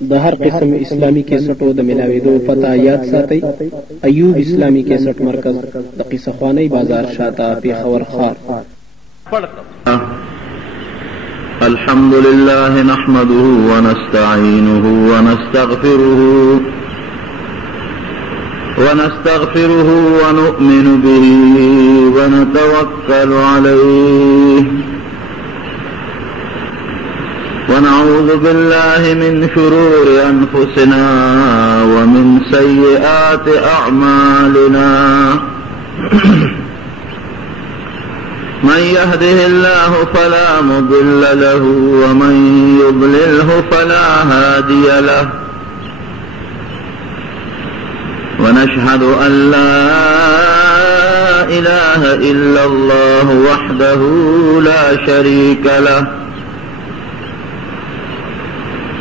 د هر قسم اسلامي کیسټو د ملاويدو پته یاد ساتئ. ایوب اسلامي کیسټ مرکز د قصه خوانی بازار شاته پیښور خار. الحمد لله نحمده ونستعينه ونستغفره ونؤمن به ونتوكل عليه ونعوذ بالله من شرور أنفسنا ومن سيئات أعمالنا من يهده الله فلا مضل له ومن يضلله فلا هادي له ونشهد أن لا إله إلا الله وحده لا شريك له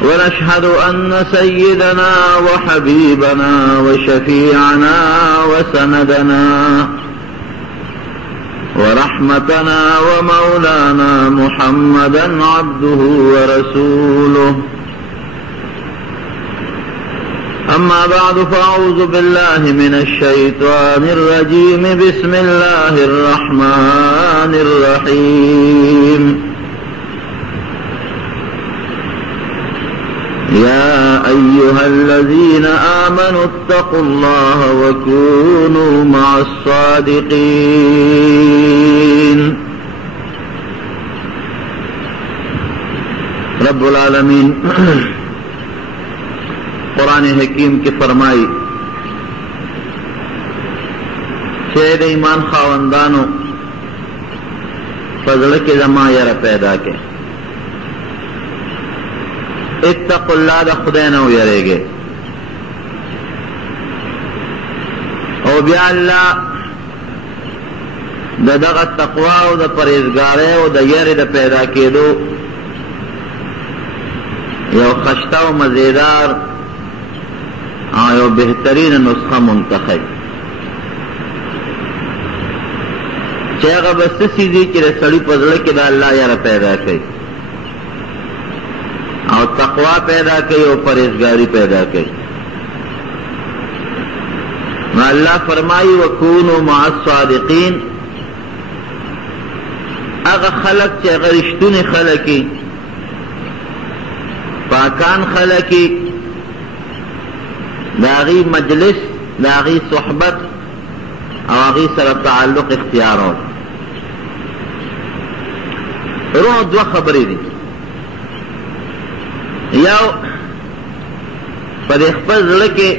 ونشهد أن سيدنا وحبيبنا وشفيعنا وسندنا ورحمتنا ومولانا محمدا عبده ورسوله. أما بعد فأعوذ بالله من الشيطان الرجيم. بسم الله الرحمن الرحيم. يا أيها الذين آمنوا اتقوا الله وكونوا مع الصادقين. رب العالمين قرآن حکیم کی فرمائی شہد ایمان خاوندانو فضل کے زما یر پیدا کے اتقوا اللہ دا خدای نو یرے گے او بیا اللہ دا دغا تقوی او دا پریزگارے او دا یر دا پیدا کے دو یو خشتہ و مزیدار آیو بہترین نسخہ منتخب چاہے بس سیدھی کہ سڑی پزڑے کے دا اللہ یار پیدا کی اور تقوی پیدا کی اور پرہیزگاری پیدا کی. اللہ فرمائی وکونوا مع الصادقین. اگر خلق چاہے اگر رشتون خلقی پاکان خلقی داغی مجلس داغی صحبت او آغی سر تعلق اختیاروں روح دو خبری دی. یو پر اخفض لکے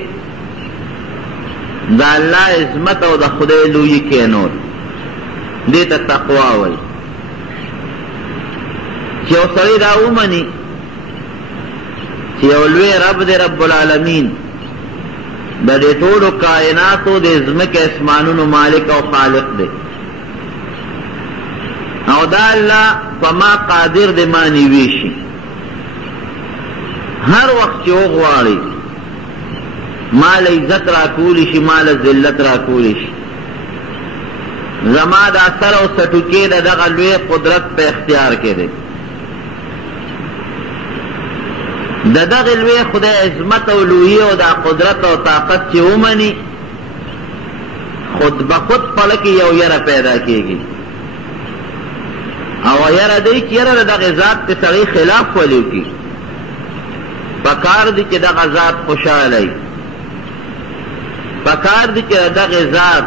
دا اللہ عظمت او دا خدای لوی کے نور دیتا تقوی وی چیو سری دا اومنی چیو لوی رب دے رب العالمین دا دے طول کائناتو دے ازمک اسمانون مالک و خالق دے او دا اللہ فما قادر دے مانی ویشی ہر وقت چو غواری مال عزت را کولی شی مال ذلت را کولی شی زما دا سر و سٹوکے دا دغا لوی قدرت پہ اختیار کے دے دا دغا لوی خدای عظمت و لوہی و دا قدرت و طاقت چی اومنی خود بخود پلکی یو یر پیدا کیگی او یر دی چی یر دغا ذات تی سغی خلاف ولیو کی پکار دی چی دغا ذات خوشحالی پکار دی چی دغا ذات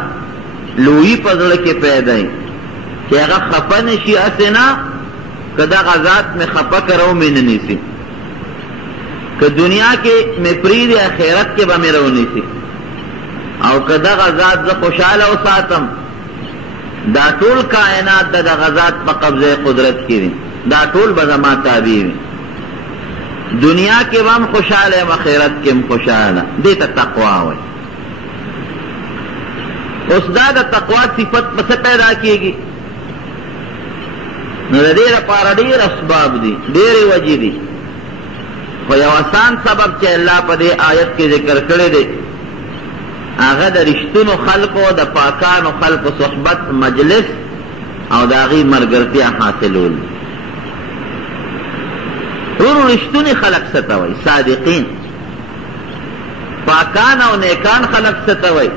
لوی پزڑ کے پیدائی چی اگا خفن شی اسنا کہ دغا ذات میں خفا کرو میں ننیسی کہ دنیا کے میں پرید آخرت کے با میں رونی سی او کہ دغا ذات ز خوشحال او ساتم دا طول کائنات دغا ذات پا قبضے قدرت کی دا طول بزما تابیر دنیا کے بام خوشحال ہے آخرت کے خوشحال دیتا تقوی ہوئی. اس دا تقوی صفت پس پیدا کیے گی دیر پارا دیر اسباب دی دیر وجی دی یو آسان سبب چے اللہ پا دے آیت کے ذکر کرے دے آغا دا رشتون و خلق و دا پاکان و خلق و صحبت مجلس او دا غی مرگرتیا حاصلول رشتونی خلق ستوي صادقین پاکان او نیکان خلق ستوي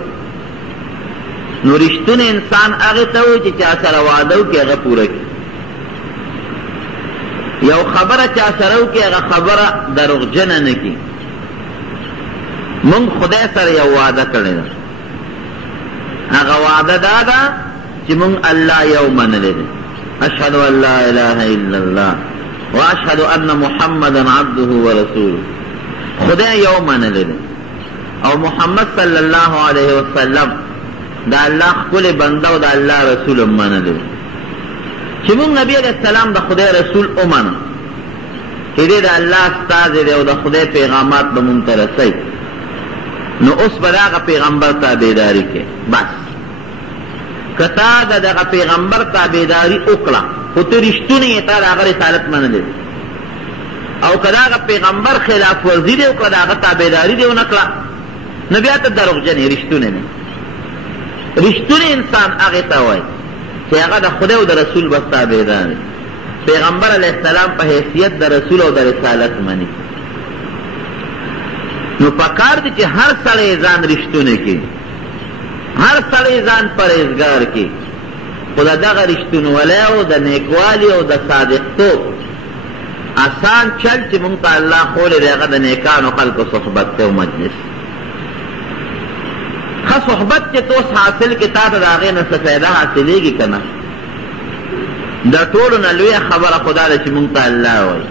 نو رشتونی انسان هغه ته وي چې چا سره وعده وکړي هغه پوره کړي یو خبره چا سره وکړي هغه خبره دروغجنه نه کړي مونږ خدای سره یو وعده کړی ده هغه وعده دا ده چې مونږ الله یو منلی دی اشهد ان لا اله الا الله واشهد ان محمدا عبده ورسوله خدای یو منلی دی او محمد صلی الله علیه وسلم دا الله خپل بنده او دا الله رسول منلی دی چې مونږ نبی علیہ السلام د خدای رسول ومنو چې دی د الله استاد دی او د خدای پیغامات به مونږ ته رسوي نو اوس به دغه پیغمبر تابعداري کوي بس که تا د دغه پیغمبر تابعداري وکړه خو ته رښتونې یې تا د هغه رسالت منلی او که د هغه پیغمبر خلاف ورزي دې وکړه د هغه تابعداري دې ونه کړه نو بیا ته دروغجن یې رښتونی نه رښتونی انسان هغې ته وایي چې هغه د خدای او د رسول بس تابعدار دی پیغمبر علیه السلام په حیثیت د رسول او د رسالت مني نو پکار دی چې هر سړی ځان رښتونی کړي هر سړی ځان پرهیزګار کړي خو د دغه رښتونولۍ او د نیکوالي او د صادقتوب آسان چل چې مونږ ته الله ښولی دی هغه د نیکانو خلکو صحبت دی او مجلس ښه صحبت چې تو اوس حاصل کې تا ته د هغې نه څه فایده حاصلېږي که نه د ټولو نه لویه خبره خو دا ده چې مونږ ته الله وایي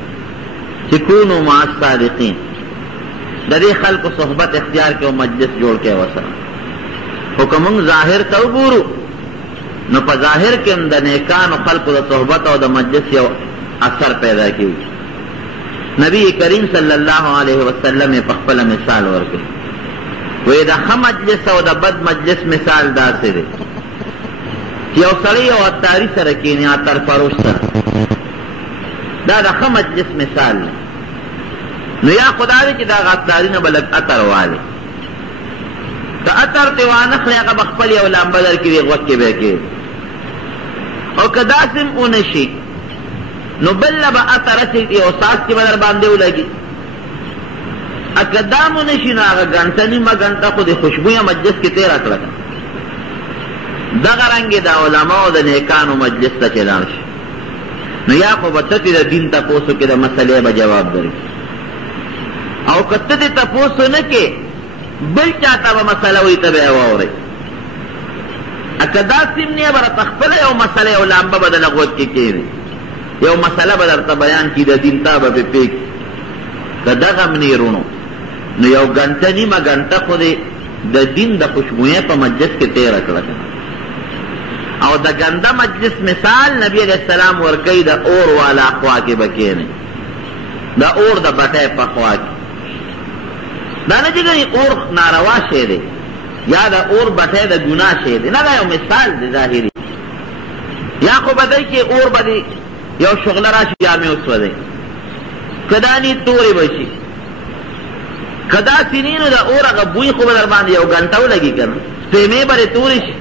چې کونو مع الصادقین د دې خلکو صحبت اختیار کې او مجلس جوړ کې ورسره خو که مونږ ظاهر ته وګورو نو په ظاهر کې هم د نیکانو خلکو د صحبت او د مجلس یو اثر پیدا کېږي نبی کریم صلی الله علیه وسلم یې په خپله مثال ورکړي وی د ښه مجلس او د بد مجلس مثال داسې دی چې یو سړی یو عطاري سره کښېني عطر فروش سره دا د ښه مجلس مثال دی نو یا خدا دی چې د هغه عطاري نه به لږ عطر والي که عطر ترې وانخلې هغه به خپل یو لامبه در کړي غوږ کې به یې کښېږدي او که داسې هم ونه شي نو بل نه به عطر اچوي یو څاڅکي به در باندې ولګي اکه دا مو نشي نو هغه ګنټه نیمه ګنټه خو د خوشبویه مجلس کې تېره کړه دغه رنګې د علماو د نیکانو مجلس ته چې لاړ شي نو یا خو به ته د دین تپوسو کې د مسلې به جواب درکړي او که ته دې تپوسو نه کې بل چاته به مسله وایي ته به یې واورئ اکه داسې هم نه به راته خپله یو مسله یو لامبه به د لغوت کې کښېني یو مسله به درته بیان کړي د دین تا به پرې پرېږدي که دغه هم نه رونو نو یو ګنټه نیمه ګنټه خو د دین د خوشبویۍ په مجلس کې تېره کړه او د ګنده مجلس مثال نبی علیہ السلام ورکوي د اور والا خوا کې به کښېنئ د اور د بټۍ په خوا کې دا نه چې ګنې اور ناروا شی دی یا د اور بټۍ د ګناه شی دی نه دا یو مثال دی ظاهري یا خو به دی چې اور به دی یو شغله راشي جامې وسوځئ که دا نی تورې به شي که داسې نی نو د اور هغه بوی خو به در باندې یو ګنټه ولګي که نه سپېمې به دې تورې شي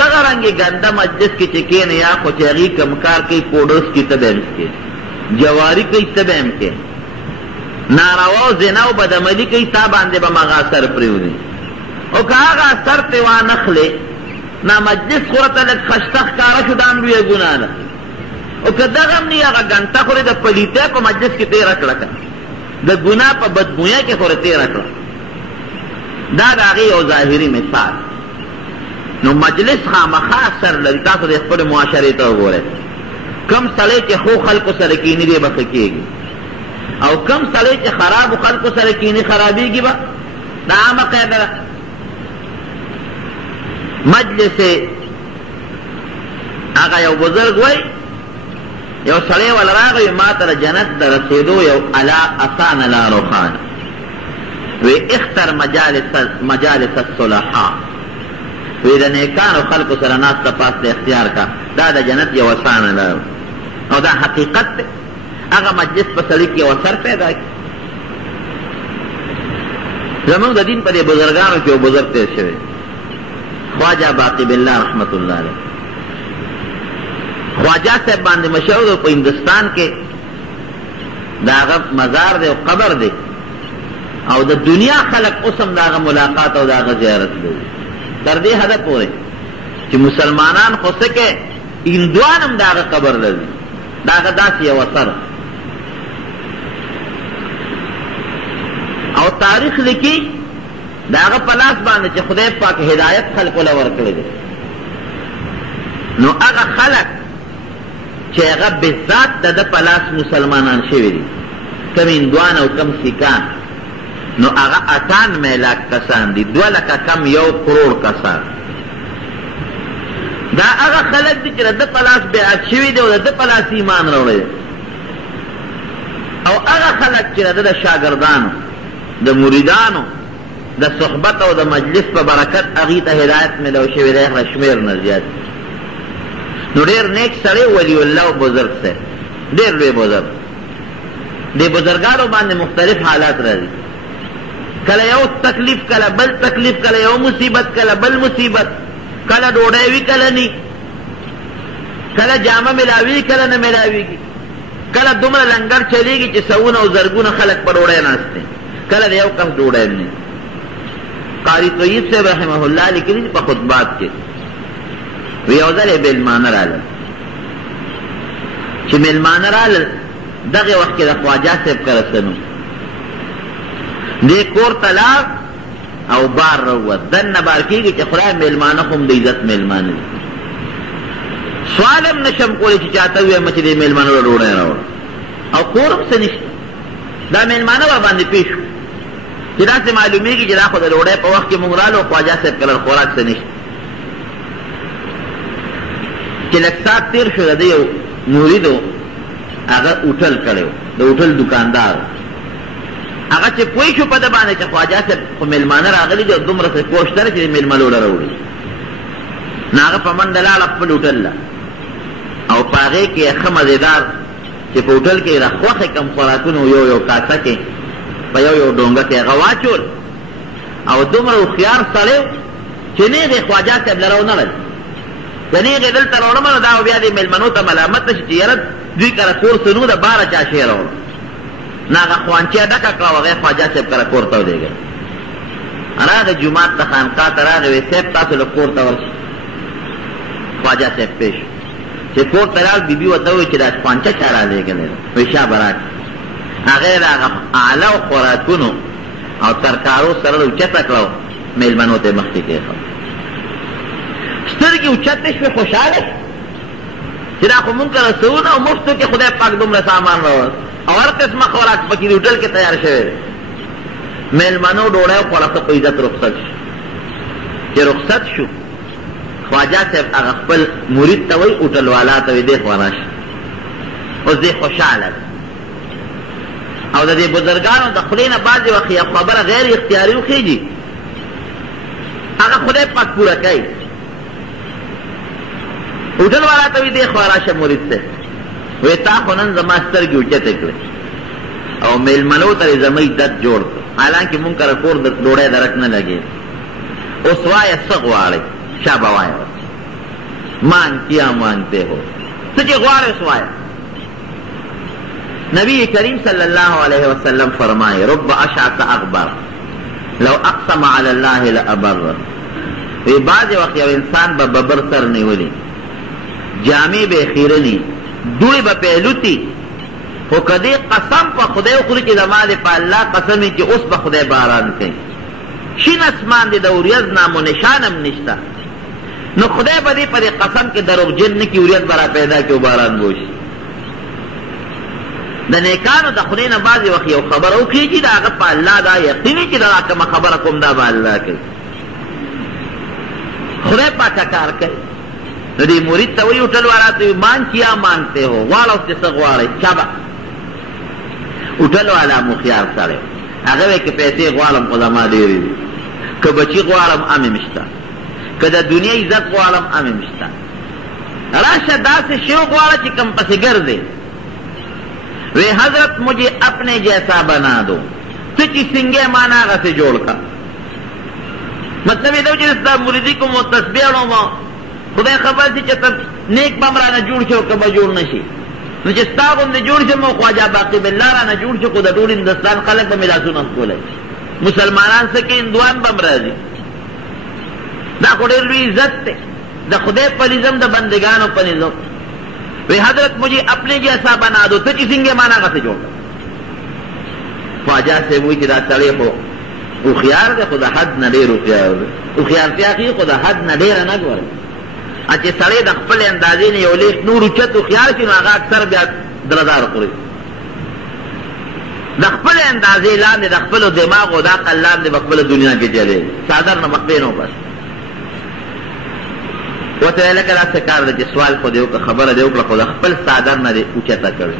دغه رنګې ګنده مجلس کې چې کښېنې یا خو چې هغې کم کار کوي پوډرس کې ته به هم کې جواري کوي ته به هم کې ناروا او زنا او بدعملي کوي تا باندې به مغه اثر پرېوځي او که هغه اثر ترې وانخلې نا مجلس خو راته لږ خشته ښکاره شو دا هم لویه ګناه ده او که دغه هم نه هغه ګنټه خو د پلیتۍ په مجلس کې تېره کړه که د ګناه په بدبویۍ کې خو تېره کړه دا د هغې یو ظاهري مثال نو مجلس خامخا اثر لري تاسو د خپلې معاشرې ته وګورئ کم سړی چې ښو خلکو سره کښېني دی به ښه کېږي او کم سړی چې خرابو خلکو سره کښېني خرابېږي به دا عامه قاعده ده مجلس هغه یو بزرګ وایي یو سړی ول راغی ما ته د جنت د رسېدو یو اسانه لار وښانه وی اختر مجالس الصلحاء وی د نیکانو خلکو سره ناسته پاسته اختیار کا دا د جنت یو اسانه لار او دا حقیقت دی هغه مجلس په سړي کې یو اثر پیدا کړي زمونږ د دین په دې بزرګانو کې یو بزرګ تېر شوی خواجه باقی بالله رحمت الله علیه خواجه صاحب باندې مشهور په هندوستان کې داغه مزار دی او قبر دی او د دنیا خلق اوسم داغه ملاقات او داغه زیارت دی تر دې حد پورې چې مسلمانان خو سکه هندوانم داغه قبر لري داغه داسې یو اثر او تاریخ لیکي داغه پلاس باندې چې خدای پاک هدایت خلق له ورکړي دي نو هغه خلق چې هغه بذات د پلاس مسلمانان شوي دي کم هندوان او کم سیکان نو هغه 98 لاکھ کسان دي 2 لکه کم 1 کروڑ کسان دا هغه خلق دي چې د پلاس بیعت شوي دي او د پلاس ایمان راوړي او هغه خلق چې د شاګردانو د مریدانو د صحبت او د مجلس په برکت هغې ته هدایت ملو شوي دی هغه شمېر نه زیات نو ډېر نیک سړی ولی الله او بزرګ صاحب ډېر لوی بزرګ د بزرګانو باندې مختلف حالات راځي کله یو تکلیف کله بل تکلیف کله یو مصیبت کله بل مصیبت کله ډوډۍ وي کله نی کله جامه ملاوي کله نه ملاويږي کله دومره لنګر چلیږي چې سوونه او زرګونه خلک په ډوډۍ ناست دي کله د یو کس ډوډۍ نه قاری طیب صاحب رحمه الله لیکلي په خطبات کې وی یو ځل یې میلمانه راغلل چې میلمانه راغلل دغه وخت کې د خواجه صاحب کره سنو دې کور ته لاړ او بار راووت دننه بار کېږي چې خدای میلمانه خو هم د عزت میلمانه دي سوال هم نشم کولی چې چاته ووایم چې دې میلمانه له ډوډۍ راوړه او کور هم څه نشته دا میلمانه ورباندې پېښ شو چې داسې معلومېږي چې دا خو د ډوډۍ په وخت کې مونږ رالو خواجه صاحب کله خوراک څه نشته چې لږ ساعت تېر شو د یو مرید و هغه هوټل کړی و د هوټل دوکاندار هغه چې پوه شو په ده باندې چې خواجه صاحب خو میلمانه راغلي دي او دومره څه کوښ شته چې میلمه لوړه راوړي نو هغه په منډه لاړه خپل هوټل له او په هغې کې یې ښه مزېدار چې په هوټل کې د خوښې کم خوراکونه یو کاسه کې په یو ډونګه کې هغه واچول او دومره هوښیار سړی چې نیغې خواجه صاحب له راونغل که نیغې دلته راوړمه نو دا بیا دې میلمنو ته ملامت نه شي چې یاره دوی کره کور څه نو د باره چا شی راوړه نو هغه خوانچه ډکه کړه او هغه خواجه صاحب کره کور ته ودرېږل راغی جومات ته خانقاه ته راغی وی صاحب تاسو له کور ته ورشئ خواجه صاحب پېښ چې کور ته راغ بیبي ورته وویل چې دا خوانچه چا رالېږلی وی شابه راکړه هغې د هغه اعلی خوراکونو او ترکارو سره اوچته کړه میلمنو ته یې مخکې کېښود سترګې اوچتې شوې خوشحاله چې دا خو مونږ کره څهونه او مفتو کې خدای پاک دومره سامان راوړ او هر قسمه خوراک پکې د هوټل کې تیار شوی دی میلمنو ډوډۍ وخوړه ښه په عزت رخصت شو چې رخصت شو خواجه صاحب هغه خپل مرید ته وایي هوټل والا ته وایي دې خوا راشه اوس دې خوشحاله ده او د دې بزرګانو د خولې نه بعضې وخت یو خبره غیر اختیاري وخېږي هغه خدای پاک پوره کوي هوټل والا ته وایي دې خوا راشه مرید صاحب وی تا خو نن زما سترګې اوچتې کړې او میلمنو ته یې زموږ عزت جوړ کړ حالانکې مونږ کره کور د ډوډۍ درک نه لګېد اوس وایه څه غواړئ شابه وایه مانگ کیا مانگتے ہو څه چې غواړئ اوس وایه نبی کریم صلی اللہ علیہ وسلم فرمائے رب اشعث اغبر لو اقسم علی اللہ لابر وی بعض وقت یو انسان به ببر سر نیولی جامې به خیرلی دوی به پهلوتی خو کدی قسم په خدای وخوري چې زما د په الله قسم چې اوس به خدای باران کوي شین اسمان دی د اوریځ نام و نشان هم نشته نو خدای به دې په دې قسم کې دروغجن نه کړي اوریځ به را پیدا کړي او باران وشي د نیکانو د خدای نه بعضې وخت یو خبره وکړي چې د هغه په الله دا یقیني چې دا کومه خبره کوم دا به الله کوي خدای پاکه کار کوي نو دې مرید ته وایي هوټل والا ته مان کیا مانگتے ہو غواړه اوس چې څه غواړئ شابه هوټل والا مخیار سړی هغه وایي که پیسې غواړم خو زما ډېرې دي که بچي غواړم هم یې شته که د دنیا عزت غواړم هم یې شته راشه داسې شی غواړه چې کم پسې ګرځې وی حضرت مجھے اپنے جیسا بنا دو تو چی سنگے مانا آغا سے جوڑ کا مطلب یہ دو جس دا مریدی کو مو تسبیحوں مو خدای خبر سی چا نیک بمرانا جوڑ شو کبا جوڑ نشی نو چې ستا غوندې جوړ شم او خواجه باقي بالله رانه جوړ شي خو د ټول هندوستان خلک به مې لاسونه ښکولی مسلمانان څه کې هندوان به م راځي دا خو ډېر لوی عزت دی د خدای په نظم د بندگانو په نظم وی حضرت مجھے اپنے جیسا بنا دو تو چسنگے مانا کا سے جوڑ خواجہ سے وہی چې دا سړی خو هوښیار دی خو د حد نه ډېر هوښیار دی هوښیارتیا ښي خو د حد نه ډېره نه ګورئ چې سړی د خپل اندازې نه یو لیک نور اوچت هوښیار شي نو هغه اکثر بیا درزار خوري د خپل اندازې لاندې د خپلو دماغو د عقل لاندې به خپله دنیا کې چلی څادر نه مخبې نه وبس وته لکه داسې کار دی چې سوال خو دې وکړه خبره دې وکړه خو د خپل څادر نه دې اوچته کړې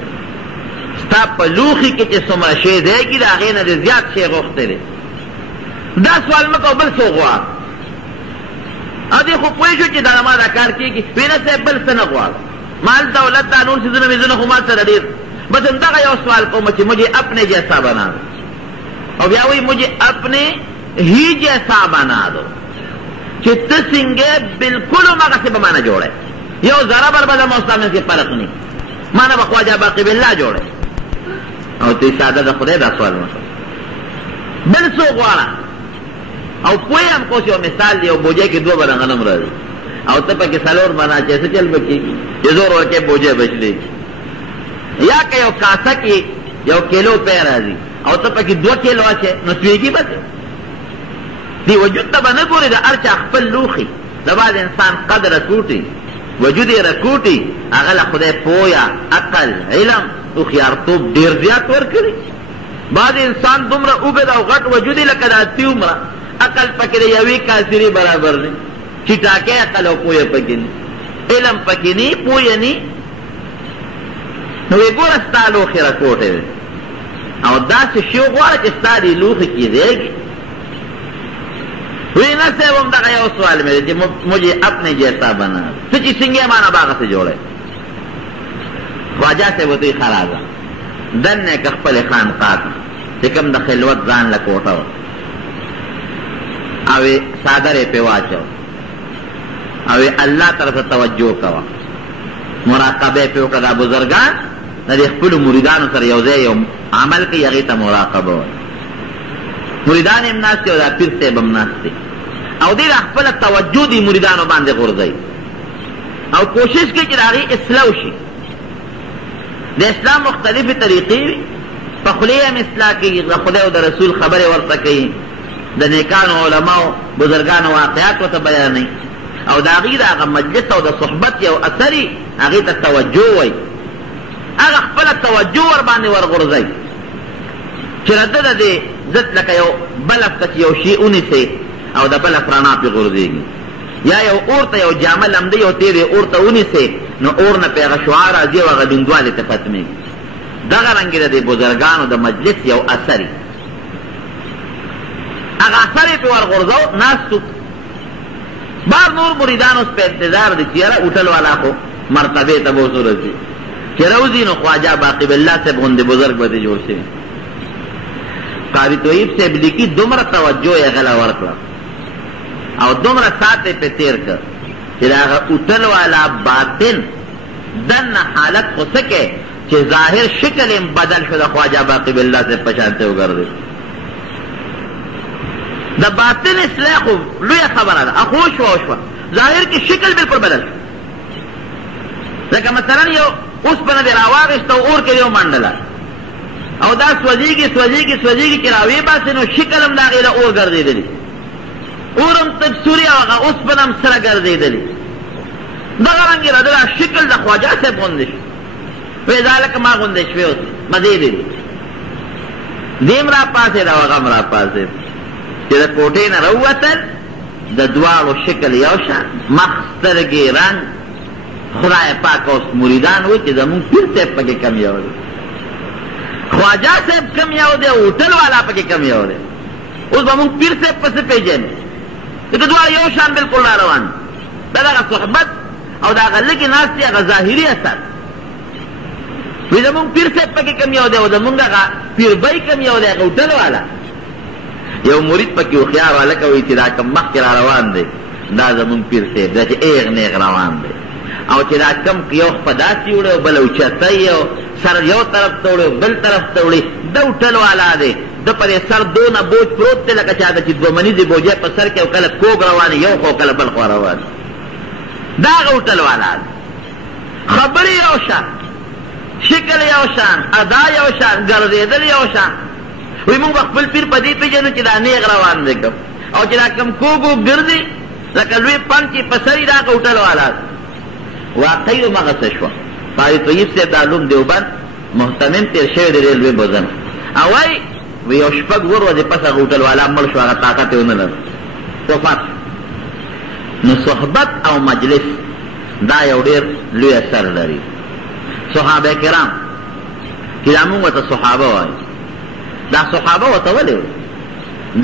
ستا په لوښي کې چې څومره شی دی کي د هغې نه دې زیات شی غوښتی دی دا سوال مه کوه بل څه غواړه او دې خو پوه شو چې دا ما دا کار کېږي وی نه صاحب بل څه نه غواړه مال دولت دا نور څیزونه ویزونه خو ما سره ډېر بس همدغه یو سوال کوم چې مجھے اپنے جیسا بنا دو او بیا وی مجھے اپنے ہی جیسا بنا دو چې ته څنګه بالکل همغسې به مانه جوړی یو ذره بر به زما او ستا منځ کې فرق نه مانه به خواجه باقي بالله جوړی او ته ساده د خدای دا سوال مه کوه بل څه غواړه او پوه یم کوس یو مثال دی یو بوجۍ کې 2 بره غنم راځي او ته پکې 4 مانه چې څه چل به کېږي چې زور ورکې بوجۍ بچلېږي یا که یو کاسه کې 1 کیلو پی راځي او ته پکې 2 کیلو اچې نو سوېږي بس دی وجود ته به نه ګورې د هر چا خپل لوښي د بعد انسان قدر رکوټي وجود یې رکوټي هغه له خدای پویا عقل علم هوښیارتوب ډېر زیات ورکړي بعد انسان دومره اوږد او غټ وجود یې لکه د اتي عمره عقل پکې د یوې کاسرې برابر دی چې ټاکې عقل او پویه پکې نه علم پکې نه پویه نه نو وی ګوره ستا لوښي رکوټی دی او داسې شی غواړه چې ستا دې لوښي کې دیږي وی نه صاحب همدغه یو سوال مې دی چې مجھے اپنے جیسا بنا څه چې څنګه مانا باغسې جوړی خواجه صاحب ورته ښه راځه دننه که خپلې خانقاه ته چې کوم د خلوت ځان له کوټه وه او څادر یې پرې واچو او الله طرف ته توجه کوه مراقبه یې پرې وکړه دا بزرګان د دې خپلو مریدانو سره یو ځای یو عمل کوي هغې ته مراقبه وایي مریدان هم ناست دي او دا پیر صاحب هم ناست دي او دې د خپله توجه دي مریدانو باندې غورځوي او کوشش کوي چې د هغې اصلاح وشي د اسلام مختلفې طریقې وي په خولې هم اصلاح کوي د خدای او د رسول خبرې ورته کوي د نیکانو علماو بزرګانو واقعات ورته بیانوي او د هغې د هغه مجلس او د صحبت یو اثر یي هغې ته توجه وایي هغه خپله توجه ورباندې ورغورځوي چې رده د دې ضد لکه یو بلف ته چې یو شي ونیسئ او د بلف رڼا پرې غورځېږي یا یو اور ته یو جامه لمده یو تیرې اور ته ونیسئ نو اور نه پرې هغه شعاع راځي او هغه دندوالې ته ختمېږي دغه رنګې د دې بزرګانو د مجلس یو اثر یي هغه اثر یې پرې ورغورځو ناستو بار نور مریدان اوس په انتظار دي چې یاره هوټل والا خو مرتبې ته به اوس ورسي چې روځي نو خواجه باقي بالله صاحب غوندې بزرګ به دې جوړ شي قاری طیب صاحب لیکي دومره توجه یې غله ورکړه او دومره ساعت یې پې تېر کړ چې د هغه هوټل والا باطن دننه حالت خو څه کې چې ظاهر شکل یې بدل شو د خواجه باقي بالله صاحب په شانتې وګرځېد د باطن اصلاح خو لویه خبره ده اخو شوه او شوه ظاهر کې شکل بالکل بدل شو لکه مثلا یو اوسپنه دې راواغېسته او اور کې دې ومنډله او دا سوځېږي سوځېږي سوځېږي چې راویې باسې نو شکل هم د هغې له اور ګرځېدلي اور هم تک سوري او هغه اوسپنه هم سره ګرځېدلي دغه رنګې راده دا شکل د خواجه صاحب غوندې شو وی دا لکه ما غوندې شوې اوس مزې دې دي دیم را پاسېد او هغه هم را پاسېد چې د کوټې نه راووتل د دواړو شکل یو شان مخ سترګې رنګ خدای پاک اوس مریدان وایي چې زمونږ پیر صاحب پکې کم یو دی خواجه صاحب کم یو دی هوټل والا پکې کم یو دی اوس به مونږ پیر صاحب پسې پېژنو ځکه دواړه یو شان بلکل را روان دا دغه صحبت او د هغه لږې ناستې هغه ظاهري اثر وایي زمونږ پیر صاحب پکې کم یو دی او زمونږ هغه پیربی کم یو دی هغه هوټل والا یو مرید پکې هوښیار هلکه وایي چې دا کم مخکې را روان دی دا زمونږ پیر صاحب دا چې ایغ نیغ روان دی او چې دا کم یو خپه داسې وړی او بل اوچتی او سر یو طرف ته وړی او بل طرف ته وړی د هوټل والا دی د پر سر دونه بوج پروت دی لکه چا د چې دوه منیزې بوجۍ په سر کې او کله کوږ روان یو خو کله بل خوا روان دا هغه هوټل والا دی خبرې یو شان شکل یو شان ادا یو شان ګرځېدل یو شان وایي موږ به خپل پیر په دې پېژنو چې دا نیغ روان دی کم او چې دا کم کوږ ګرځي لکه لوی پن چې په سر یې دا هغه هوټل والا دی واقعي همغسې شوه قاري طیب صاحب د علوم دیوبند محتمم تېر شوی د ریلوې بزن او وایي یو شپږ ورځې پس هغه هوټل والا مړ شو هغه طاقت یې ونه لرل وفات نو صحبت او مجلس دا یو ډېر لوی اثر لري صحابه کرام چې دا مونږ ورته صحابه وایو دا صحابه ورته ولې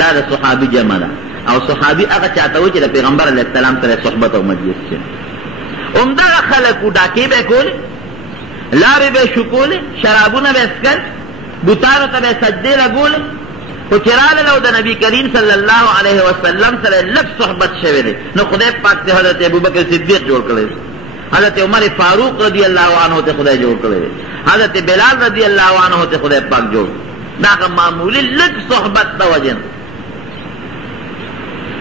دا د صحابي جمع ده او صحابي هغه چاته وایي چې د پیغمبر علیه السلام سره صحبت او مجلس چې همدغه خلک وو ډاکې به یې کولې لارې به یې شکولې شرابونه به یې څکل بوتانو ته به یې سجدې لګولې خو چې راغلل او د نبي کریم صلی الله علیه وسلم سره لږ صحبت شوی دی نو خدای پاک ته حضرت ابوبکر صدیق جوړ کړی دی حضرت عمر فاروق رضی الله عنه ته خدای جوړ کړی دی حضرت بلال رضی الله عنه ته خدای پاک جوړ دا هغه معمولي لږ صحبت د وجه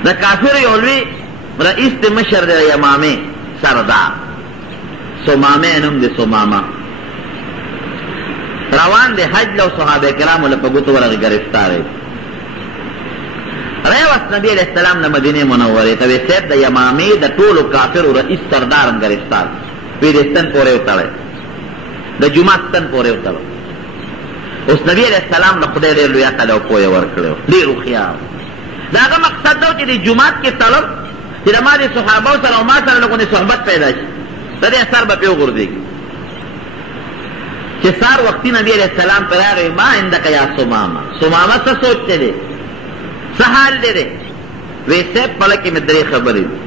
د کافر یو لوی رئیس د مشر د یمامې سردار سمامه نوم د سمامه روان دی حج لو صحابه کرامو له په ګوتو ورغې ګرفتار راوست نبی علیہ السلام نه مدینه منورې ته وی صاحب د یمامې د ټولو کافرو رئیس سردار هم ګرفتار وی د ستن پورې وتړی د جومات ستن پورې وتړی اوس نبی علیہ السلام له خدای ډېر لوی عقل او پوهه ورکړی ډېر هوښیار د هغه مقصد دا و چې د جومات کې تړم چې د ما د صحابو سره او ما سره لږونې صحبت پیدا شي د دې اثر به پرې وغورځېږي چې سار وختي نبی علیہ السلام پر راغی ما عندک یا سمامه سمامه څه سوچتے دی څه حال دی دی وی صاحب پړه کې مې درې خبرې دي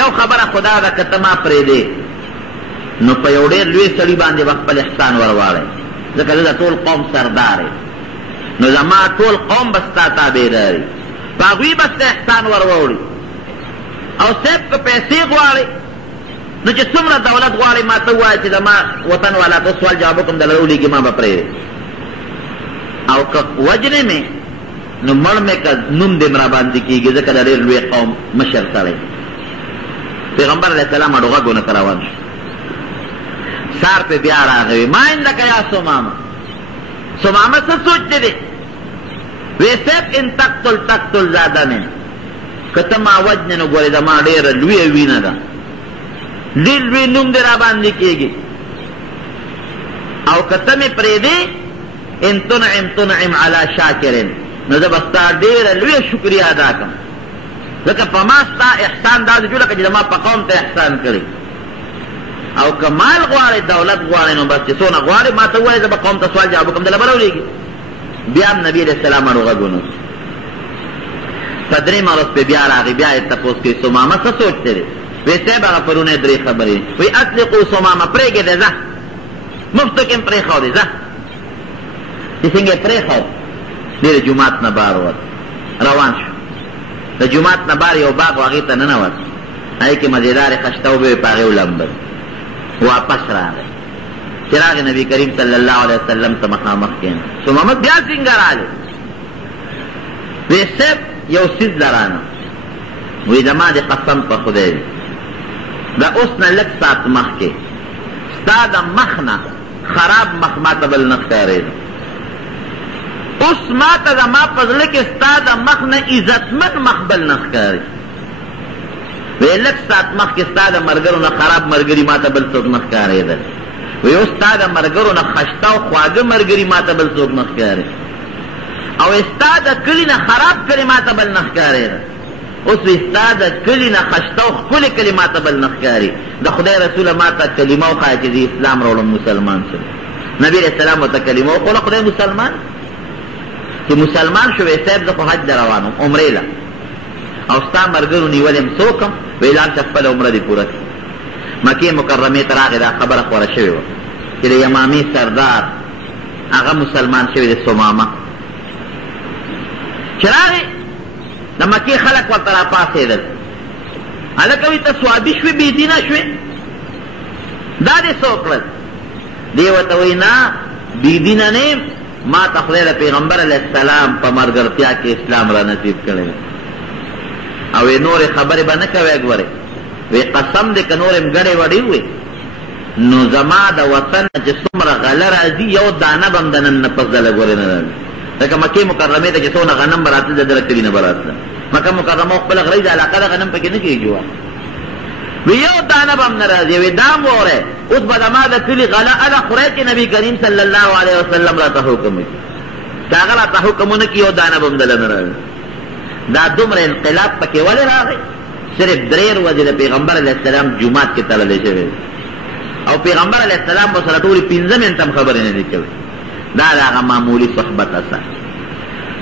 یو خبره خدا ده که ته ما پرېږدې نو په یو ډېر لوی سړي باندې به خپل احسان ورواړی ځکه زه د ټول قوم سردار نو زما ټول قوم به ستا تابعداري په هغوی به ستا احسان وروړي او صاحب که پیسې غواړې نو چې څومره دولت غواړي ما ته ووایه چې زما وطن والا ته سوال جواب وکړم دله راولېږي ما به پرېږدې او که وجنې مې نو مړ مې که نوم دې مې راباندې کېږي ځکه د ډېر لوی قوم مشر سړی پیغمبر علیه السلام اډو غږونه ته روان شو سار پې بیا راغی ما عندک یا سمامه سمامه څه سوچتے دی وی صاحب ان تقتل تقتل زادنې که ته ما وجنې نو ګورې زما ډېره لویه وینه ده ډېر لوی نوم دې راباندې کېږي او که ته مې پرېږدې ان تنعم تنعم علی شاکرین نو زه به ستا ډېره لویه شکریه ادا کړم ځکه په ما ستا احسان دا دی لکه چې زما په قوم ته احسان کړی او که مال غواړې دولت غواړې نو بس چې څونه غواړې ما ته ووایې زه به قوم ته سوال جواب وکړم دله به راولېږي بیا هم نبي علیه السلام اړو غږونه په درېیمه ورځ پې بیا راغی بیا یې تپوس کوي سمامه څه سوچتے دی وی صاحب هغه پرونه درې خبرې وی اطلقو سمامه پرېږدې ځه مفتو کې هم پرېښودې ځه چې څنګه یې پرېښود دی د جومات نه بار ووت روان شو د جومات نه بار یو باغ و هغې ته ننوت هغې کې مزېدارې خشته وبې وې په هغې ولمبل واپس راغی چې راغی نبي کریم صلی الله علیه وسلم ته مخامخ کېنه سمامه بیا څنګه راغلی وی صاحب یو څیز لرانه وی زما د قسم په خدای دی دا اوس نه لږ ساعت مخکې ستا د مخ نه خراب مخ ما ته بل نه ښکارېده اوس ما ته زما په زړه کې ستا د مخ نه عزتمن مخ بل نه ښکاري وی لږ ساعت مخکې ستا د ملګرو نه خراب ملګري ما ته بل څوک نه ښکارېدل وی اوس ستا د ملګرو نه خشته او خواږه ملګري ما ته بل څوک نه ښکاري او ستا د کلي نه خراب کلي ما ته بل نه ښکارېده اوس وی ستا د کلي نه خشته او ښکلې کلي ما ته بل نه ښکاري د خدای رسوله ما ته کلمه وښایه چې د اسلام راوړم مسلمان شم نبي علیه السلام ورته کلمه وښوله خدای مسلمان چې مسلمان شو وی صاحب زه خو حج ته روان وم عمرې له او ستا ملګرو نیولې م څوک م وی ځان ته خپله عمره دې پوره کړي مکې مکرمې ته راغې دا خبره خوره شوې وه چې د یمامي سردار هغه مسلمان شوی دی سمامه چې راغې د مکې خلک ورته راپاڅېدل هلکه وی ته ثوابي شوې بې دینه شوې دا دې څه وکړل دی ورته وایي نه بې دینه نه یم ما ته خدای د پیغمبر علیه السلام په ملګرتیا کې اسلام را نصیب کړی او نورې خبرې به نه کوې ګورې وی قسم دې که نورې م ګډې وډې وې نو زما د وطن چې څومره غله راځي یو دانه به م د نن نه پس دله ګورې نه راځي لکه مکې مکرمې ته چې څونه غنم به راتله د دله کلي نه به راتله مکه مکرمه خپله غرۍ د علاقه د غنم پکې نه کېږي وی یو دانه به م نه راځي وی دا م وورئ اوس به د ما د کلي غله اله خورئ چې نبي کریم صلی الله علیه وسلم راته حکم وکړي که هغه راته حکم ونه کړي یو دانه به م دله نه راځي دا دومره انقلاب پکې ولې راغی صرف درې ورځې د پیغمبر علیه السلام جومات کې تړلی شوی او پیغمبر علیه السلام به سره ټولې 15 منټه هم خبرې نه دي کړې دا د هغه معمولي صحبت اثر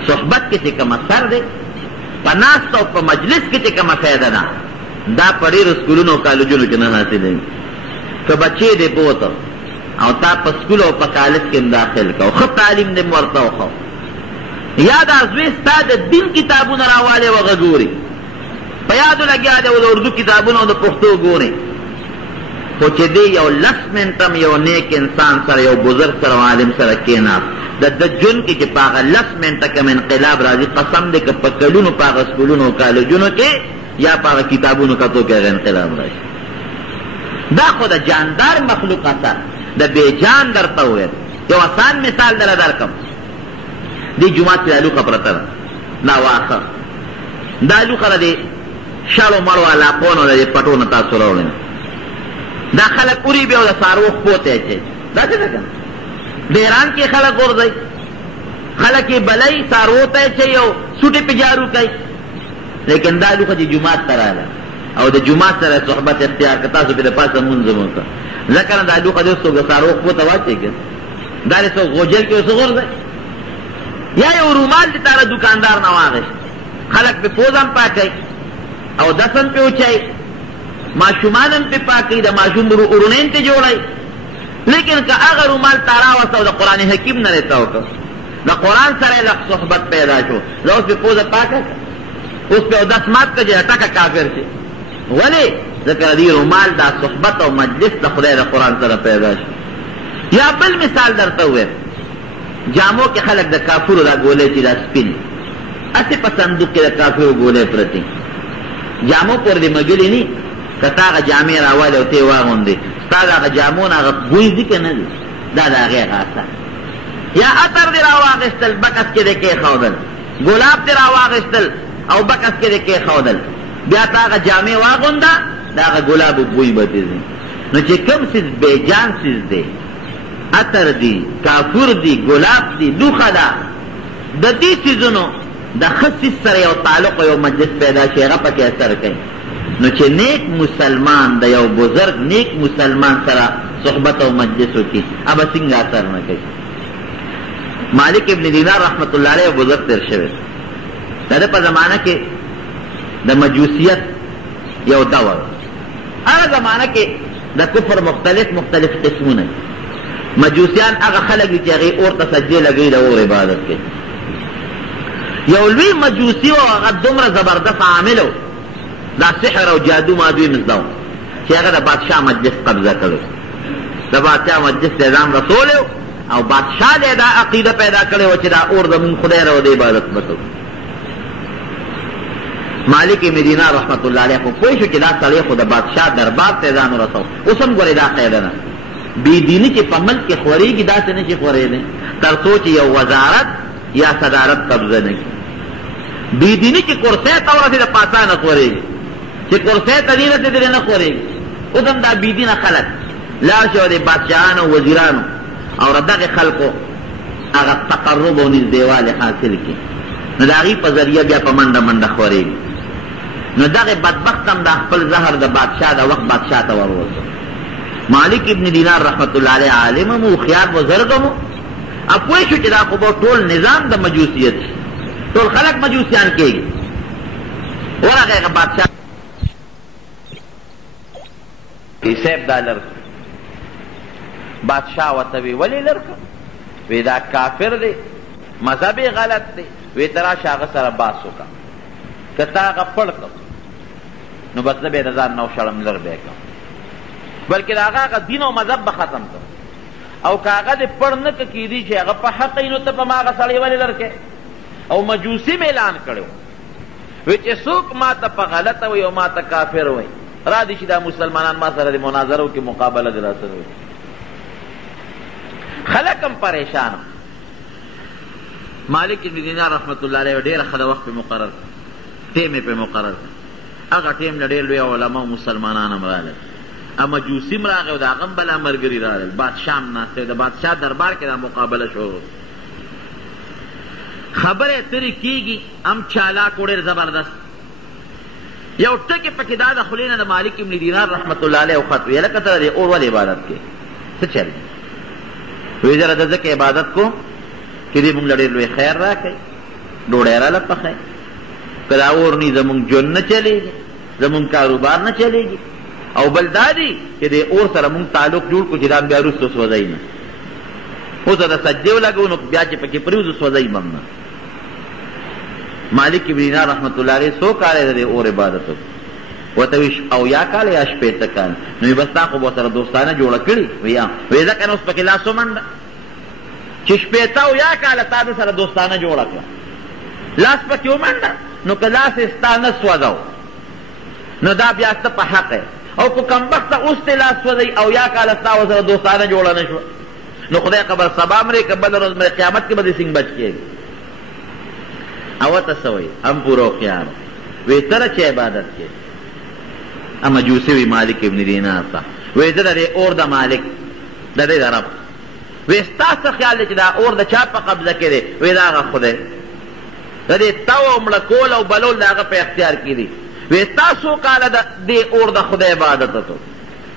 صحبت کې چې کوم اثر دی په ناست او په مجلس کې چې کومه فایده ده دا په ډېرو سکولونو او کالجونو کې نه حاصلوي که بچې دې بوته او تا په سکول او په کالج کې هم داخل که او ښه تعلیم دې م ورته وښو یا دا زوی ستا د دین کتابونه راوالی وغه ګوري په یادو لګیا دی او د اردو کتابونه او د پښتو ګوري خو چې دی یو 10 منټه م یو نیک انسان سره یو بزرګ سره عالم سره کېناست د ده ژوند کې چې په هغه 10 منټه کې م انقلاب راځي قسم دی که په کلونو په هغه سکولونو او کالجونو کې یا په هغه کتابونو کتو کې هغه انقلاب راشي دا خو د جاندار مخلوق اثر د بېجان درته وویل یو آسان مثال دله درکم دی جماعت کې دا لوښه پرته ده دا واښه دا لوښه د دې شړو مړو علاقو نه د دې پټو نه تاسو راوړی دا خلک اوري بیا او د څاروو خپو ته اچوي داسې ده که نه ډیران کې خلک غورځوي خلک یې بلوي څاروو ته اچوي او سوټې پې جارو کوي لیکن دا لوښه چې جومات ته راغله او د جومات سره صحبت اختیار که تاسو پې د پاسه مونځ هم وکړه ځکه نه دا لوښه دې څوک د څاروو خپو ته واچوي که دا دې څوک غوجل کې اوس غورځوي یا یو رومال دې تاله دکاندار نه واغېست خلک پې پوز هم پاکوي او دسم پې وچوي ماشومان هم پې پاکوي د ماشوم ورونین ته جوړوي لیکن که هغه رومال تا راوسته او د قرآن حکیم نه دې ته وکړه د قرآن سره یې لږ صحبت پیدا شو دا اوس پې پوزه پاکه اوس پې اودس مات که چې ټکه کافر شي ولې ځکه دې رومال دا صحبت او مجلس د خدای د قرآن سره پیدا شو یا بل مثال درته وویم جامو کې خلک د کافرو دا ګولې چې دا سپین هسې په صندوق کې د کافرو ګولې پرتې جامو پورې دې مګلې نه که تا هغه جامې راولې او ته یې واغوندې ستا د هغه جامو نه هغه بوی ځي که نه ځي دا د هغې هغه اثر یا عطر دې راواخېستل بکس کې دې کېښودل ګلاب دې راواخېستل او بکس کې دې کېښودل بیا تا هغه جامې واغونده د هغه ګلابو بوی به دې ځي نو چې کوم څیز بېجان څیز دی عطر دی کافور دی ګلاب دی لوښه ده د دې څیزونو د ښه څیز سره یو تعلق او یو مجلس پیدا شي هغه پکې اثر کوي نو چې نیک مسلمان د یو بزرګ نیک مسلمان سره صحبت او مجلس وکړي هغه څنګه اثر نه کوي مالک ابن دینار رحمت الله علیه بزرګ تېر شوی د ده په زمانه کې د مجوسیت یو دور هغه زمانه کې د کفر مختلف قسمونه مجوسیان هغه خلک دي چې هغې اور ته سجدې لګوي د اور عبادت کوي یو لوی مجوسي و هغه دومره زبردست عامل و دا سحر او جادو مادوی مزده و چې هغه د بادشاه مجلس قبضه کړی د بادشاه مجلس ته ځان رسولی او بادشاه دی دا عقیده پیدا کړې وه چې دا اور زمونږ خدای را و د عبادت بکو مالک مدینه رحمت الله علیه خو پوه شو چې دا سړی خو د بادشاه دربار ته ځان ورسو اوس هم ګورې دا قاعده ده بېدیني چې په ملک کې خورېږي داسې نه شي خورېدی تر څو چې یو وزارت یا صدارت قبضه نه کړي بېدیني چې کرسۍ ته ورسېد په اسانه خورېږي چې کرسۍ ته دې رسېدلې نه خورېږي اوس هم دا بېدینه خلک لاړ شي او د بادشاهانو وزیرانو او د دغې خلکو هغه تقرب او نږدېوالی حاصل کړي نو د هغې په ذریعه بیا په منډه منډه خورېږي نو دغې بدبخت هم دا خپل زهر د بادشاه د وخت بادشاه ته وروسو مالک ابن دینار رحمت الله علیه عالم هم هوښیار بزرګ هم پوه شو چې دا خو به ټول نظام د مجوسیت شي ټول خلک مجوسیان کېږي ورغی هغه بادشاه صاحب دا لرکه بادشاه ورته وی ولې لرکه وی دا کافر دی مذهب یې غلط دی وی ته راشه هغه سره باس وکړه که تا هغه پړ کړ نو بس زه به یې د ځان نه وشړم لر به یې کړم بلکې د هغه دین او مذهب به ختم کړم او که هغه دې پړ نه که کېدي چې هغه په حق وي نو ته په ما هغه سړی ولې لر کې او مجوسي مې اعلان کړی وی چې څوک ما ته په غلطه وي او ما ته کافر وي را دي چې دا مسلمانان ما سره د مناظرو کې مقابله دې را سره وي خلک هم پریشان مالک ابن دینار رحمت الله علیه ډېره ښه د وخت پې مقرر ټیم یې پې مقرر هغه ټیم نه ډېر لوی علما او مسلمانان هم راغلل مجوسي هم راغی او د هغه هم بله ملګري راغلل بادشاه هم ناست د بادشاه دربار کې دا مقابله شروع خبرې اترې کېږي هم چالاک و ډېر زبردست یو ټکې پکې دا د خولې نه د مالک ابن دینار رحمت الله علیه وخت وی لکه ته د اور ولې عبادت کې څه چل وی زره د ځکه عبادت کوم چې دې مونږ له ډېر لوی خیر راکوي ډوډۍ راله پخوي که دا اور نی زمونږ ژوند نه چلېږي زمونږ کاروبار نه چلېږي او بل دا دی چې د اور سره مونږ تعلق جوړ کړو چې دا بیا وروسته سوځوي نه اوس د سجدې ولګو نو بیا چې پکې پرېوځو سوځوي به هم نه مالک ابن دینار رحمت الله علیه څو کاله د اور عبادت وکړو ورته وي اویا کاله یا شپېته کاله نو وي بس تا خو به ورسره دوستانه جوړه کړي وي ځکه نو اوس پکې لاس ومنډه چې شپېته اویا کاله تا د سره دوستانه جوړه کړه لاس پکې ومنډه نو که لاس یې ستا نه سوځو نو دا بیا سته په حق او که کمبخته اوس ته لاس سوځوي اویا کاله ستا ورسره دوستانه جوړه نه شوه نو خدای خبر سبا مرې که بله ورځ مرې قیامت کې به دې څنګه بچ کېږي او ته څه وایي هم پوره هوښیار وی تره چې عبادت کې مجوسي وي مالک ابن دینار ته وی زه د دې اور د مالک د دې د رب وی ستا څه خیال دی چې دا اور د چا په قبضه کې دی وی د هغه خدای د دې تو او مړه کول او بلول د هغه په اختیار کې دي وی ستا څو کاله د دې اور د خدای عبادت وکړو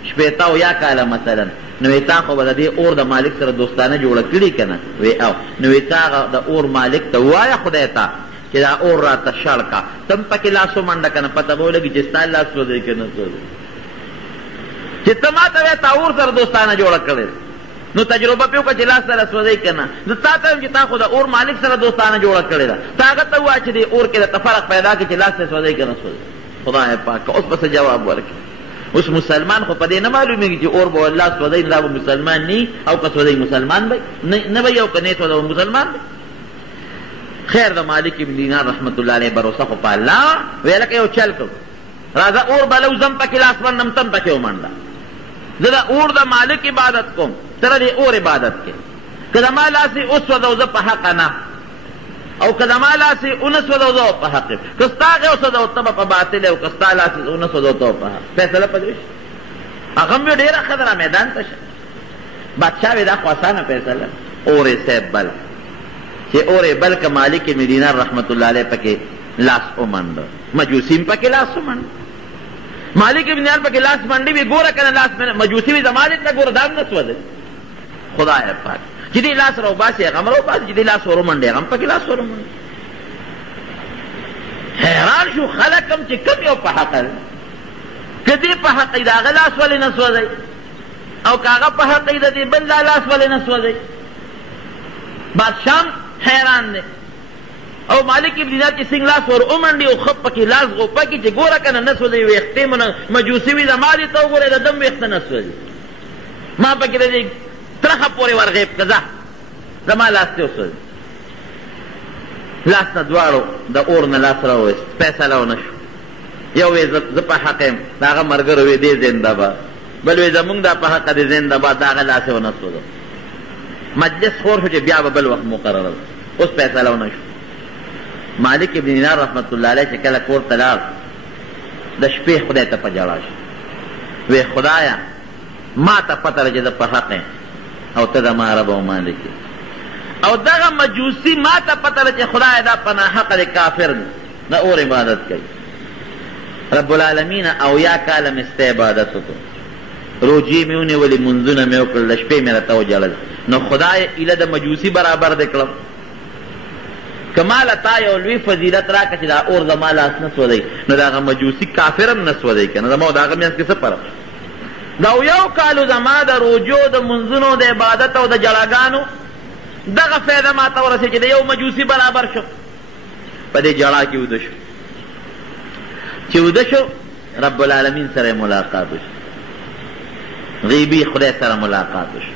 شپېته اویا کاله مثلا نو وی تا خو به د دې اور د مالک سره دوستانه جوړه کړي که نه وی او نو وی تا هغه د اور مالک ته ووایه خدای ته چې دا اور راته شړ کا تم پکې لاس ومنډه که نه پته به ولګي چې ستا لاس سوځوي که نه سوځوي چې ته ما ته وایې تا اور سره دوستانه جوړه کړې نو تجربه پې وکړه چې لاس سره سوځوي که نه زه تا ته وایم چې تا خو د اور مالک سره دوستانه جوړه کړې ده ته هغه ته ووایه چې دې اور کې درته فرق پیدا کړي چې لاس ته سوځوي که نه سوځوي خدای پاک اوس به څه جواب ورکړي اوس مسلمان خو په دې نه معلومېږي چې اور به الله سوځوي نو دا به مسلمان نی او که سوځوي مسلمان به نه به او که نه سوځوي مسلمان به خیر د مالک ابن دینار رحمت الله علیه بروسه خو په الله وی لکه یو چل کړو راځه اور بلو زم پکې لاس باندې تم پکې ومنډه زه د اور د مالک عبادت کوم ته د اور عبادت کې که زما لاس یې وسوځو زه په حقه نه او که زما لاس یې ونه سوځو زه په حق یم که ستا هغې وسوځو ته به په باطل او که ستا لاس یې ونه سوځو ته به په حق فیصله په دې وشي هغه هم ډېره ښه ده میدان ته شه بادشاه وی دا خو اسانه فیصله اور یې صاحب بل چې اور بل که مالک ابن دینار رحمت الله علیه پکې لاس ومنډه مجوسي هم پکې لاس ومنډه مالک ابن دینار پکې لاس منډي وي ګوره که نه لاس مجوسي وي زما دې ته ګوره دا هم نه سوځي خدای پاک چې دې لاس راوباسي هغه هم راوباسي چې دې لاس ورمنډي هغه هم پکې لاس ورمنډي حیران شو خلک هم چې کوم یو په حقه دی که دې په حق دی د هغه لاس ولې نه سوځي او که هغه په حق دی د دې بل دا لاس ولې نه سوځي بادشاه حیران دی او مالک ابن دینار چې څنګه لاس ور ومنډي او ښه پکې لاس غوپه کړي چې ګوره که نه نه سوځوي ویښتې مو نه مجوسي وي زما دې ته وګورئ د دم ویښته نه سوځي ما پکې د دې ترخه پورې ورغیب که ځه زما لاس ته وسوځي لاس نه دواړو د اور نه لاس راوویست فیصله ونه شو یو وی زه په حق یم د هغه ملګرو وی دی زنده باد بل وی زمونږ دا په حقه دی زنده باد د هغه لاس یې ونه سوځو مجلس خور شو چې بیا به بل وخت مقرره اوس فیصله ونه شو مالک ابن دینار رحمت الله علیه چې کله کور ته لاړ د شپې خدای ته په ژړا شو وی خدایه ما ته پته ده چې زه په حق یم او ته زما رب او مالک یې او دغه مجوسي ما ته پته ده چې خدای دا په ناحقه دی کافر دی د اور عبادت کوي رب العالمین اویا کاله مې ستا عبادت وکړو روجې مې ونیولې منځونه مې وکړل د شپې مې راته وجړل نو خدای ایله د مجوسي برابر دی کړم که ماله تا یو لوی فضیلت راکړه چې دا اور زما لاس نه سوځوي نو د هغه مجوسي کافر هم نه سوځوي که نه زما او د هغه منځ کې څه فرق دا یو کالو زما د روجو د منځونو د عبادت او د جړاګانو دغه فایده ما ته ورسېد چې د یو مجوسي برابر شو په دې جړا کې وده شو چې وده شو رب العالمین سره ملاقات وشو، غیبی خدای سره ملاقات وشو.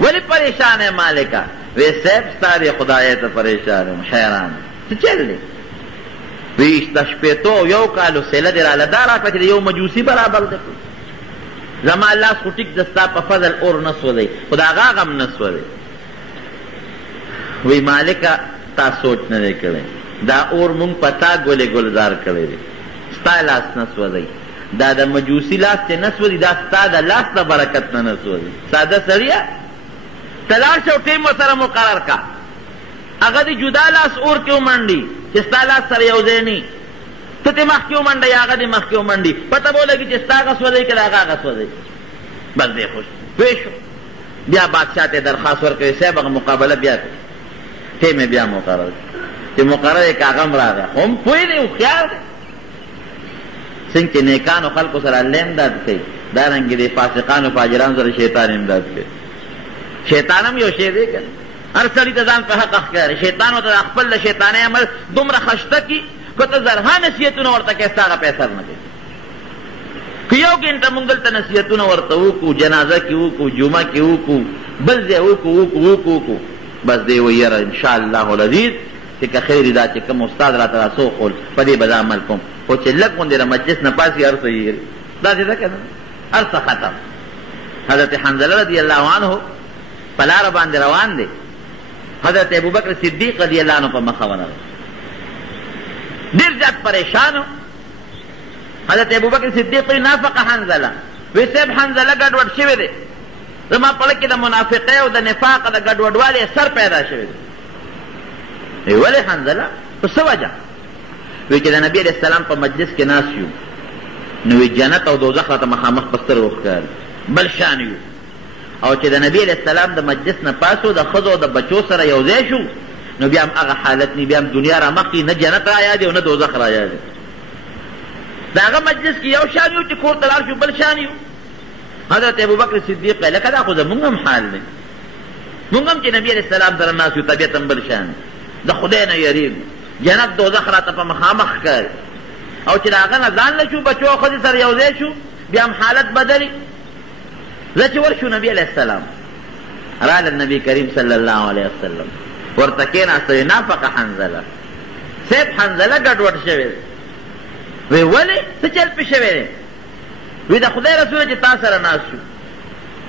ولی پریشان ہے مالکا؟ وی صاحب ستاری خدای ته پریشان یم، حیران څه چل دی؟ وی د شپېتو یو کالو سیله دې راله دا راکړه چې د یو مجوسي برابر دی. زما لاس خو ټیک د ستا په فضل اور نه سوځئ، خو د هغه غم نه سوځئ. وی مالکه تا سوچ نه دی کړی، دا اور مونږ په تا ګلې ګلزار کړی دی، ستا لاس نه سوځئ. دا د مجوسي لاس چې نه سوځي، دا ستا د لاس د برکت نه نه سوځي. ساده سړیه ته لاړ شه او ټیم ورسره مقرر کا، هغه دې جدا لاس اور کې ومنډي چې ستا لاس سره یو ځای نه، ته دې مخکې ومنډئ هغه دې مخکې ومنډي، پته به ولګي چې ستا هغه سوځئ که د هغه هغه سوځئ. بس دی خوش پوه شو. بیا بادشاه ته درخواست ورکوي صاحب هغه مقابله بیا کړي، ټیم یې بیا مقرر چې مقرر یې که هغه هم راغی، خو هم پوه دی هوښیار دی. څنګه چې نیکانو خلکو سره الله امداد کوي، دارنګې د فاسقانو فاجرانو سره شیطان امداد کوي. شیطان هم یو شی دی که هر سړي ته ځان په حق ښکاري. شیطان ورته خپل د شیطانۍ عمل دومره خشته کي، که ته زرها نصیحتونه ورته کوې ستا هغه په اثر نه کوي. که یو ګنټه مونږ دلته نصیحتونه ورته وکړو، جنازه کې وکړو، جمعه کې وکړو، بل ځای وکړو، بس دی وایي یاره انشاءالله العزیز چې که خیر دا چې کوم استاد راته راڅوخول په دې به زه عمل کوم، خو چې لږ غوندې د مجلس نه پاسي هر څه یېري داسې ده که نه، هر څه ختم. حضرت حنظله رضی الله عنه په لاره باندې روان دی، حضرت ابوبکر صدیق رضی الله عنه په مخه ورغی، ډېر زیات پریشان و. حضرت ابوبکر صدیق وایي نافقه حنظله، وی صاحب حنظله ګډوډ شوی دی، زما په لږ کې د منافقۍ او د نفاق د ګډوډوالي سر پیدا شوی دی. وی ولې حنظله؟ په څه وجه؟ وی چې د نبي علیه السلام په مجلس کې ناست یو، نو وی جنت او دوزخ راته مخامخ په سترګو ښکاري، بل شان یو. او چې د نبی علیه السلام د مجلس نه پاسو د ښځو او د بچو سره یو ځای شو، نو بیا هم هغه حالت نی، بیا هم دنیا را مخکې نه جنت را یاد او نه دوزخ را یاد. د هغه مجلس کې یو شان یو چې کور ته لاړ شو بل شان یو. حضرت ابوبکر صدیق ویل لکه دا خو زمونږ هم حال دی، مونږ هم چې نبي علیه السلام سره ناست یو طبیعت هم بل شان، د خدای نه یریږو، جنت دوزخ راته په مخامخ ښکاري. او چې د هغه نه ځان نه شو، بچو او ښځې سره یو ځای شو، بیا هم حالت بدلي. زه چې ورشو نبي علیه السلام راله نبي کریم صلی الله علیه وسلم ورته کېناستوي نافقه حنظله، صاحب حنظله ګډوډ شوی دی. وی ولې څه چل پې شوی دی؟ وی د خدای رسوله چې تا سره ناست شو،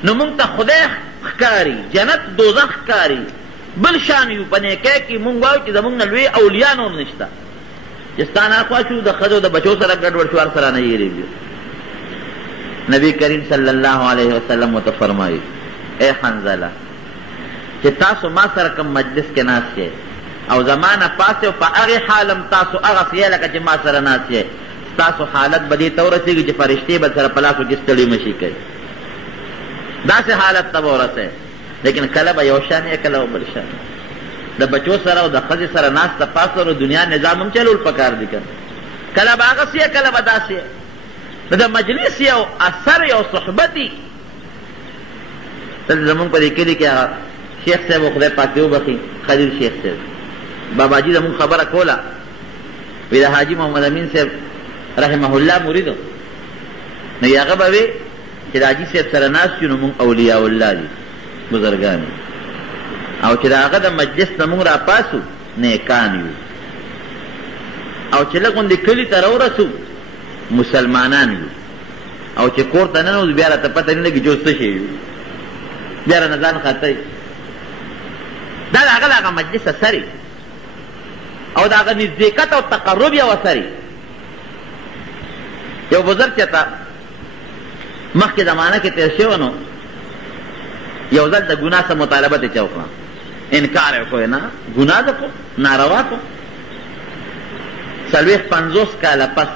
نو مونږ ته خدای ښکاري، جنت دوزخ ښکاري، بل شان یو. په نیکۍ کې مونږ وایو چې زمونږ نه لوی اولیا نور نشته، چې ستا ناخوا شو د ښځو د بچو سره ګډوډ شو، هر سره نه یېرېږي. نبی کریم صلی الله علیه وسلم ورته فرمایي ای حنظله چې تاسو ما سره کوم مجلس کې ناست یې او زما نه پاسې په هغې حالم تاسو هغسې یې لکه چې ما سره ناست یې، ستاسو حالت به دې ته ورسېږي چې فرشتې به سره په لاسو کې ستړي مشي کوي، داسې حالت ته به ورسئ. لیکن کله به یو شان یې، کله به بل شان. د بچو سره او د ښځې سره ناسته پاسته د دنیا نظام هم چلول پکار دي که کله به هغسې یې، کله به داسې یې. د مجلس یو اثر یو صحبتي. دلته زمونږ په دې کلي کې هغه شیخ صاحب و خدای پاک دې وبخي، خلیل شیخ صاحب باباجي زمونږ خبره کوله، وی د حاجي محمد امین صاحب رحمه الله مرید، نو هغه به وی چې د حاجي صاحب سره ناست یو، نو مونږ اولیاء الله دي، بزرګان، او چې د هغه د مجلس نه مونږ را پاسو نیکان یو، او چې لږ غوندې کلي ته راورسو مسلمانان یو، او چې کور ته ننوځو بیا راته پته نه لګي چې څه شی یو، بیا رانه ځان خطئ. دا د هغه د هغه مجلس اثر او د هغه نزدېکت او تقرب یو اثر. یو بزرګ چې ته مخکې زمانه کې تېر شوی نو یو ځل د ګناه څه مطالبه ترې چا وکړه، انکار یې وکړی، نه ګناه ده کو ناروا کو. 40-50 کاله پس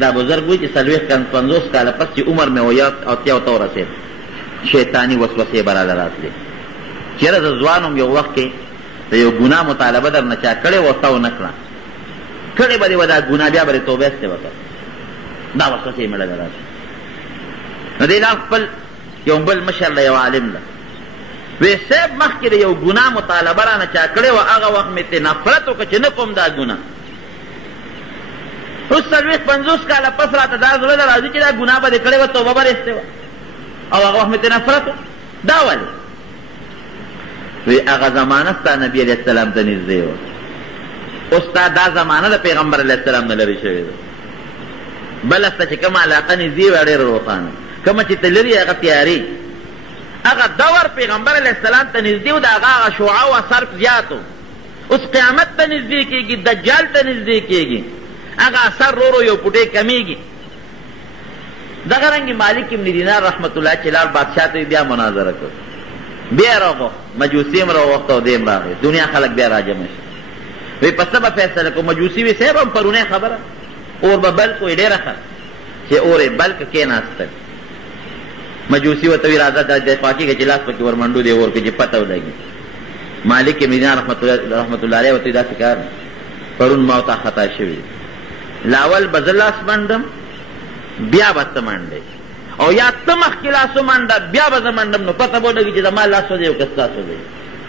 دا بزرګ وایي چې 40-50 کاله پس چې عمر مې اتیا ته ورسېد، شیطاني وسوسې به راله راتلې. چېرې زه ځوان وم، یو وخت کې د یو ګناه مطالبه در نه چا کړې وه، تا ونه کړه، کړې به دې وه دا ګناه، بیا به دې توبه استې وکړه، دا وسوسې مې ډله راشي. نو دې لا خپل یو بل مشر له یو عالم له وی صاحب مخکې د یو ګناه مطالبه رانه چا کړې وه، هغه وخت مې ترې نفرت وکړه چې نه کوم دا ګناه. اوس 40-50 کاله پس راته دا زړه له راځي چې دا ګناه به دې کړې وه، توبه به رېستې وه، او هغه وخت مې ترې نفرت و. دا ولې؟ وی هغه زمانه ستا نبي علیه السلام ته نږدې وه، اوس تا دا زمانه د پیغمبر علیه السلام نه لرې شوې ده. بله سته چې کومه علاقه نږدې وه ډېره روښانه، کومه چې ته لرې هغه تیارې. هغه دور پیغمبر علیه السلام ته نږدې و، د هغه شعاع او اثر زیات و. اوس قیامت ته نږدې کېږي، دجال ته نږدې کېږي، هغه اثر رو یو پوټې کمیږي. دغه رنګې مالک ابن دینار رحمت الله چې لاړ بادشاه ته بیا مناظره کړ، بیا راغوښت، مجوسي هم راوغوښت او دی هم راغی، دنیا خلک بیا راجمع شي. وی په څه به فیصله کړو؟ مجوسي وی صاحب هم پرونی خبره، اور به بل کوی ډېره ښه چې اور یې بل که کېناسته. مجوسي ورته وی راځه د خوا کېږه چې لاس پکې ورمنډو دی اور کې چې پته ولګي. مالک ابن دینار رحمت الله علیه ورته وی داسې کار پرون ما ورته خطا شوي، لاول به زه لاس منډم بیا به ته منډې، او یا ته مخکې لاس ومنډه بیا به زه منډم، نو پته به ولګي چې زما لاس دی او که ستاسو دی.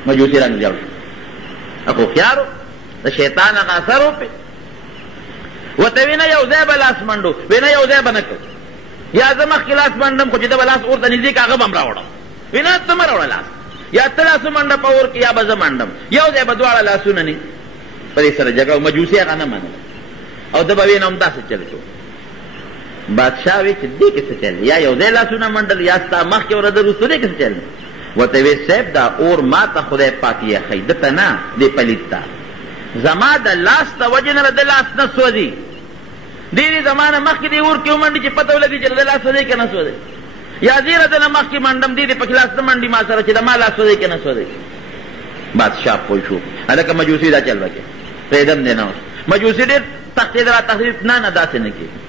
مجوسي رنګ جوړ شو، هوښیار و، د شیطان هغه اثر وپې. ورته وی نه یو ځای به لاس منډو، وی نه یو ځای به نه کړو، یا زه مخکې لاس منډم خو چې ته به لاس اور ته نږدې که هغه به هم راوړم. وی نه ته مه راوړه لاس، یا ته لاس ومنډه په اور کې یا به زه منډم، یو ځای به دواړه لاسونه نه. په دې سره جګړه، مجوسي هغه نه منله، او ده به وی نه هم داسې چل شو. بادشاه وی چې دې کې څه چل، یا یو ځای لاسونه منډل یا ستا مخکې ورده وروسته دې کې څه چل. ورته وی صاحب دا اور ما ته خدای پاک یخی، ده ته نه، دې پلیت ته. زما د لاس د وجې نه د لاس نه سوځي، ډېرې زمانه مخکې دې اور کې ومنډي چې پته ولګي چې د لاس سوځي که نه سوځي، یا زیره د نه مخکې منډم دې دې پکې لاس نه منډي ما سره چې د ما لاس سوځي که نه سوځي. بادشاه پوه شو هلکه مجوسي دا چل وکړي، پیدم دی نه. مجوسي ډېر تختېدله، تخریب نه داسې نه کېږي.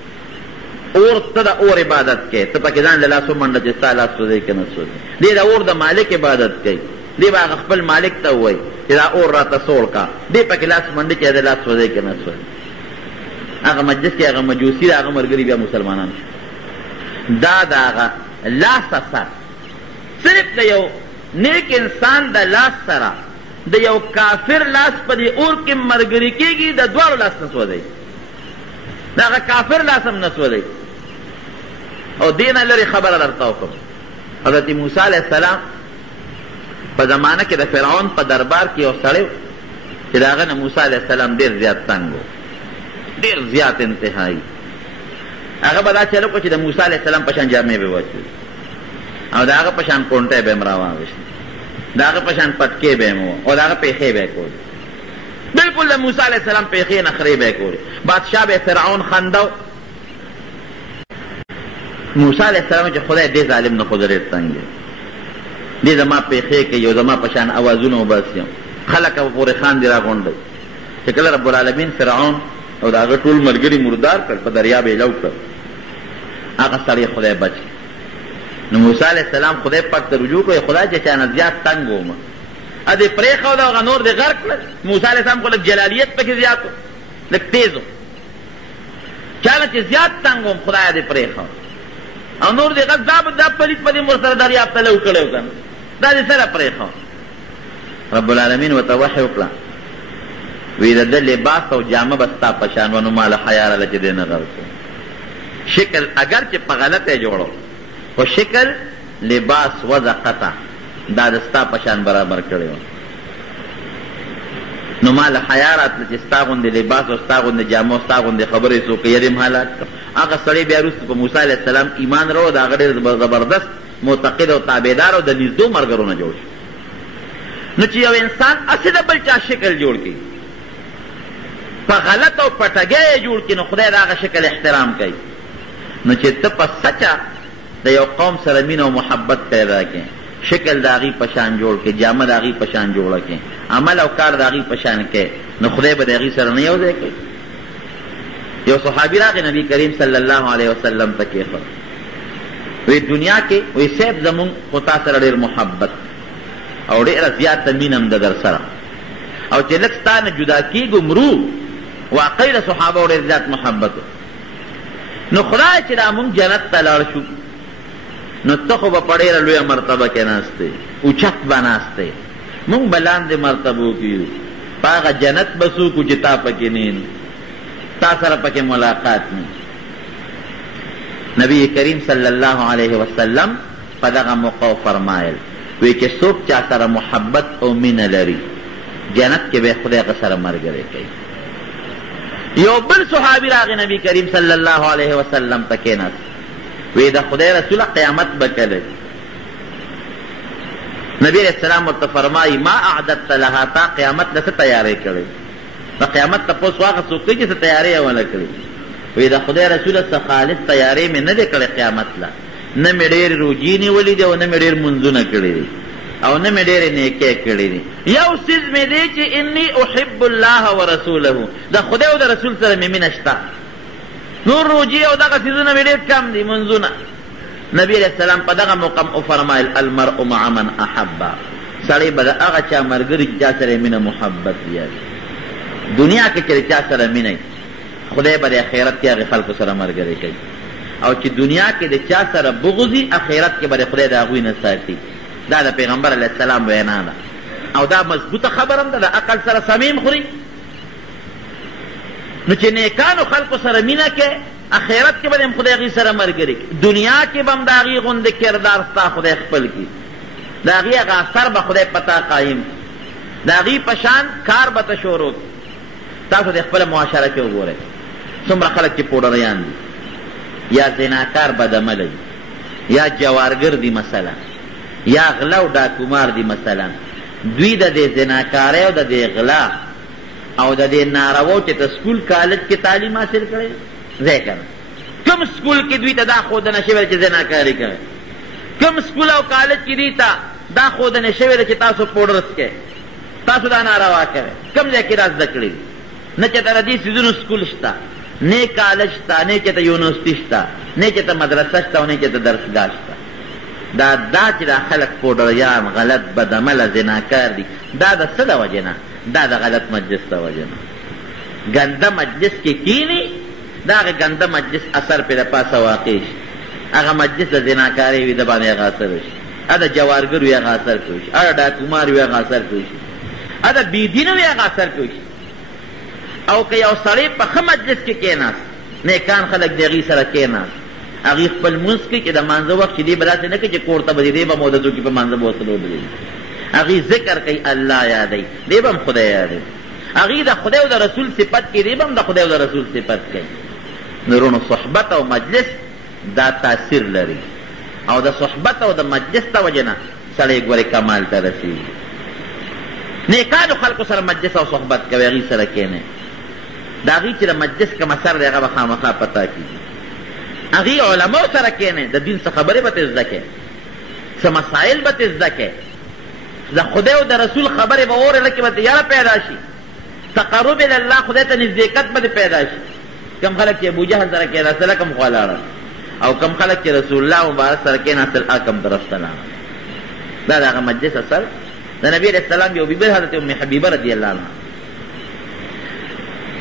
اور ته د اور عبادت کوي، ته پکې ځان له لاس ومنډه چې ستا لاس سوځي که نه سوځي. دې د اور د مالک عبادت کوي، دې به هغه خپل مالک ته ووایي چې دا اور راته سوړ کا، دې پکې لاس منډي چې د لاس سوځي که نه سوځي. هغه مجلس کې هغه مجوسي هغه ملګري بیا مسلمانان شو. دا د هغه لاس اثر صرف د یو نیک انسان د لاس سره د یو کافر لاس په دې اور کې ملګري کېږي، د دواړو لاس نه سوځي، د هغه کافر لاس هم نه سوځي. او دې نه لرې خبره درته وکړم، حضرت موسی علیه السلام په زمانه کې د فرعون په دربار کې یو سړی چې د هغه نه موسی علیه السلام ډېر زیات تنګ و، ډېر زیات انتهایی. هغه به دا چل وکړو چې د موسی علیه السلام په شان جامې به واچوي، او د هغه په شان کونټۍ به هم راواغېست، د هغه په شان پټکې به هم وه، او د هغه پېښې به یې کولې، بلکل د موسی علیه السلام پېښې نخرې به یې کولې. بادشاه به فرعون خندو. موسی علیه السلام چې خدای دې ظالم نه خو زه ډېر تنګ یم، دې زما پېښې کوي او زما په شان اوازونه وباسي، خلک به پورې خاندي راغونډوي. چې کله رب العالمین فرعون او د هغه ټول ملګري مردار کړ، په دریاب یې لو کړ، هغه سړی خدای بچ. نو موسی علیه السلام خدای پاک ته رجوع کړی، خدای چې چانه زیات تنګ وم، ا دې پرېښود او هغه نور دې غرق کړل. موسی علیه السلام خو لږ جلالیت پکې زیات و، لږ تیز و، چانه چې زیات تنګ وم خدای دې پرېښود، او نور دې غرق دا پلیت په دې مور سره دریاب ته لو کړی و که نه، دا دې سره پرېښود. رب العالمین ورته وحی وکړه، وی د ده لباس او جامه به ستا په شان و، نو ما له حیا راله چې دی نه غرق کړو. شکل اگر چې په غلطه یې جوړو، خو شکل لباس وضع قطع دا د ستا په شان برابر کړی و، نو ما له حیا راتله چې ستا غوندې لباس او ستا غوندې جامه او ستا غوندې خبرې څوک یې دې م حالات کړ. هغه سړی بیا وروسته په موسی علیه السلام ایمان راوړ، د هغه ډېر زبردست معتقد او تابعدار او د نږدو ملګرو نه جوړ شو. نو چې یو انسان هسې د بل چا شکل جوړ کړي، په غلط او پټګۍ یې جوړ کړي، نو خدای د هغه شکل احترام کوي. نو چې ته په سچه د یو قوم سره مینه او محبت پیدا کړې، شکل د هغې په شان جوړ کړې، جامه د هغې په شان جوړه کړې، عمل او کار د هغې په شان کړې، نو خدای به د هغې سره نه یو ځای کوي. یو صحابي راغی نبي کریم صلی الله علیه وسلم ته کېښود، وی دنیا کې وی صاحب زمونږ خو تا سره ډېر محبت او ډېره زیاته مینه هم ده در سره، او چې لږ ستا نه جدا کېږو مرو، واقعي د صحابو ډېر زیات محبت و. نو خدای چې دا مونږ جنت ته لاړ شو، نو ته خو به په ډېره لویه مرتبه کې ناستې، اوچت به ناستې، مونږ به لاندې مرتبو کې یو، په هغه جنت به څوک چې تا پکې نه. تا سره پکې ملاقات نه. نبی کریم صلی الله علیه وسلم په دغه موقع فرمایل وی چې څوک چا سره محبت او مینه لري جنت کې به خدای هغه سره ملګری کوي. یو بل صحابي راغی نبی کریم صلی الله علیه وسلم ته کېناست وی د خدای رسوله قیامت به کله؟ نبی علیہ السلام ورته فرمایي ما اعددت لها، تا قیامت له څه تیاری کړی؟ د قیامت تپوس هغه څوک کوي چې څه تیاری یې ونه کړي. وی د خدای رسوله څه خالص تیاری مې نه دی کړی قیامت له، نه مې ډېرې روجې نیولې دي او نه مې ډېر منځونه کړي دي او نه مې ډېرې نیکۍ کړي دي. یو څیز مې دی چې انی احب الله ورسوله، د خدای او د رسول سره مې مینه شته. نور روجې او دغه څیزونه مې ډېر کم دي، منځونه. نبی علیہ السلام په دغه موقع وفرمایل المرء مع من احبه، سړی به د هغه چا ملګری چې چا سره یې مینه محبت یادي. دنیا کې چې چا سره مینه خدای به د آخرت کې هغې خلکو سره ملګری کوي، او چې دنیا کې د چا سره بغضي آخرت کې به د خدای د هغوی نه ساتي. دا د پیغمبر علیه السلام وینا ده او دا مضبوطه خبره هم ده، د عقل سره سمیم خوري. نو چې نیکانو خلکو سره مینه کې آخرت کې به هم خدای هغوی سره ملګری کوي، دنیا کې به هم د هغوی غوندې کردار ستا خدای خپل کړي، د هغوی هغه اثر به خدای پتا قایم، د هغوی په شان کار به ته شروع کړي. تاسو د خپله معاشره کې وګورئ څومره خلک چې پوډریان دي یا زناکار بدعمله دي یا جوارګر دي مثلا یا غلا او ډاکومار دي مثلا. دوی د دې زناکارۍ او د دې غلا او د دې نارواو چې ته سکول کالج کې تعلیم حاصل کړی ځای که نه، کوم سکول کې دوی ته دا ښودنه شوې چې زناکاري کوئ؟ کوم سکول او کالج کې دوی ته دا ښودنه شوې ده چې تاسو پوډر څکئ، تاسو دا ناروا کوئ؟ کوم ځای کې را زده کړي دي؟ نه چې ته د دې څیزونو سکول شته، نه کالج شته، نه چې ته یونیورسټي شته، نه چې ته مدرسه شته او نه چې ته درسګاه شته. دا چې دا خلک پوډریان غلط بدعمله زناکار دي، دا د څه د وجې نه؟ دا د غلط مجلس د وجې نه. ګنده مجلس کې کینی، دا هغه ګنده مجلس اثر پې د پاسه واقع شي، هغه مجلس د زناکارۍ وي د باندې هغه اثر وشي، هغه د جوارګر وي هغه اثر پې وشي، هغه ډاکومار وي هغه اثر پې وشي، هغه د بېدینه وي هغه اثر پې وشي. او که یو سړی په ښه مجلس کې کېناست، نیکان خلک د هغې سره کېناست، هغې خپل لمونځ کوي چې د مانځه وخت چې دی به داسې نه کوي چې کور ته به دی به مودتو کې په مانځه به ورسره ودرېږي، هغې ذکر کوي، الله یادوي، دی به هم خدای یادوي، هغې د خدای او د رسول صفت کوي، دی به هم د خدای او د رسول صفت کوي. نورونو صحبت او مجلس دا تاثیر لري، او د صحبت او د مجلس د وجې نه سړی ګورې کمال ته رسېږي. نیکانو خلکو سره مجلس او صحبت کوي، هغې سره کښېنئ، د هغې چې د مجلس کوم اثر دی هغه به خامخا پتا کېږي. هغې علماو سره کښېنئ، د دین څه خبرې به ترې زده کړئ، څه مسایل به ترې زده کړئ، د خدای او د رسول خبرې به اورې لکې به ته یاره پیدا شي، تقرب الله خدای ته نزدېکت به دې پیدا شي. کم خلک چې ابوجهل سره کېناستل کم خوا لاړل، او کم خلک چې رسول الله مبارک سره کېناستل کم طرف ته لاړل. دا د هغه مجلس اثر. د نبي علیه السلام یو بیبي حضرت ام حبیبه رضی الله عنها،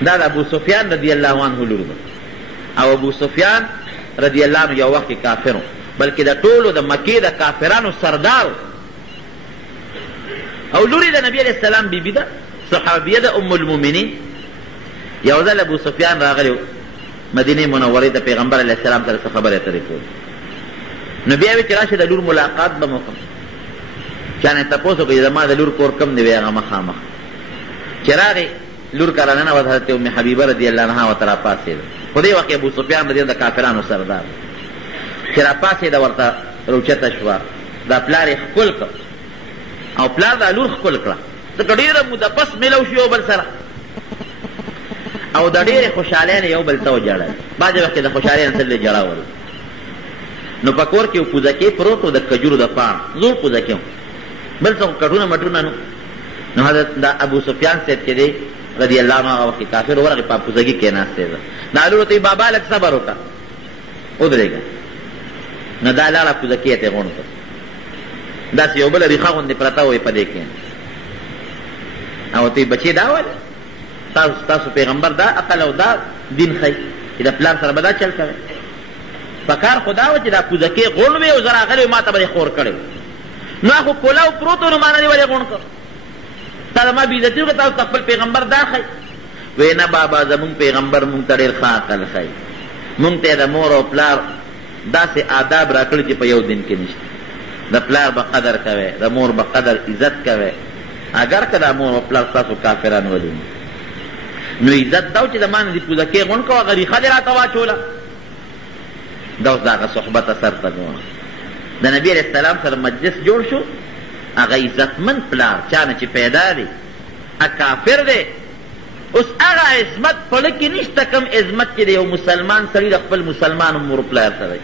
دا د ابو سفیان رضی الله عنه لور ده، او ابو سفیان رضی الله عنه یو وخت کافر بلکې د ټولو د مکې د کافرانو سردار، او لورې د نبي علیه السلام بیبي ده، صحابیه ده، ام المؤمنین. یو ځل ابو سفیان راغلی مدینې منورې د پیغمبر علیه السلام سره څه خبرې اترې کولې، نو بیا وی چې راشي د لور ملاقات به مو کوم، چانې تپوس وکړي زما د لور کور کم دی، وی هغه مخامخ. چې راغی لور کره ننوت، حضرت ام حبیبه رضی الله عنها ورته راپاڅېده، خو دې وخت ابو سفیان رضی الله د کافرانو سردار، چې راپاڅېده ورته روچته شوه، دا پلار یې ښکل کړ او پلار دا لور ښکل کړه، ځکه ډېره موده پس میلو شو یو بل سره، او د ډېرې خوشحالۍ نه یو بل ته وژړل. بعضې وخت کې د خوشحالۍ نه سره ژړا ول. نو په کور کې یو پوزکې پروت و د کجورو د پاڼ، زوړ پوزکې و، بل څه کټونه مټونه نو. نو حضرت دا ابو سفیان صاحب چې دی رضی الله عنه هغه وخت کې کافر ورغې په پوزکې کېناستې ده، دا لور ته بابا لږ صبر وکړه ودرېږه. نو دا لاړه پوزکې یې ترې غونډ کړه، داسې یو بله ریښه غوندې پرته وه په دې کښېنه، او ته بچې دا وایي تاسو پیغمبر دا عقل او دا دین ښایي چې د پلار سره به دا چل کوئ. په کار خو دا وه چې دا پوزکې غونډ وې او زه راغلی ما ته به یې خور کړی، نو خو کولاو پروت و، نو ما نه دې ولې غونډ کړ، تا د ما بېعزتي وکړه، تاسو ته خپل پیغمبر دا ښایي. وی نه بابا زمونږ پیغمبر مونږ ته ډېر ښه عقل ښایي، مونږ ته د مور او پلار داسې آداب را کړي چې په یو دین کې نشته. د پلار به قدر کوئ، د مور به قدر عزت کوئ، اگر که دا مور او پلار ستاسو کافران ولي. نو عزت دا و چې د ما نه دې پوزکې غونډ کوه، هغه ریښه دې راته واچوله. دا اوس د هغه صحبت اثر ته ګوره. د نبي علیه السلام سره مجلس جوړ شو، هغه عزتمند پلار چا نه چې پیدا دی کافر دی. اوس هغه عظمت پړه کې نشته کوم عظمت چې د یو مسلمان سړي د خپل مسلمان مور پلار سره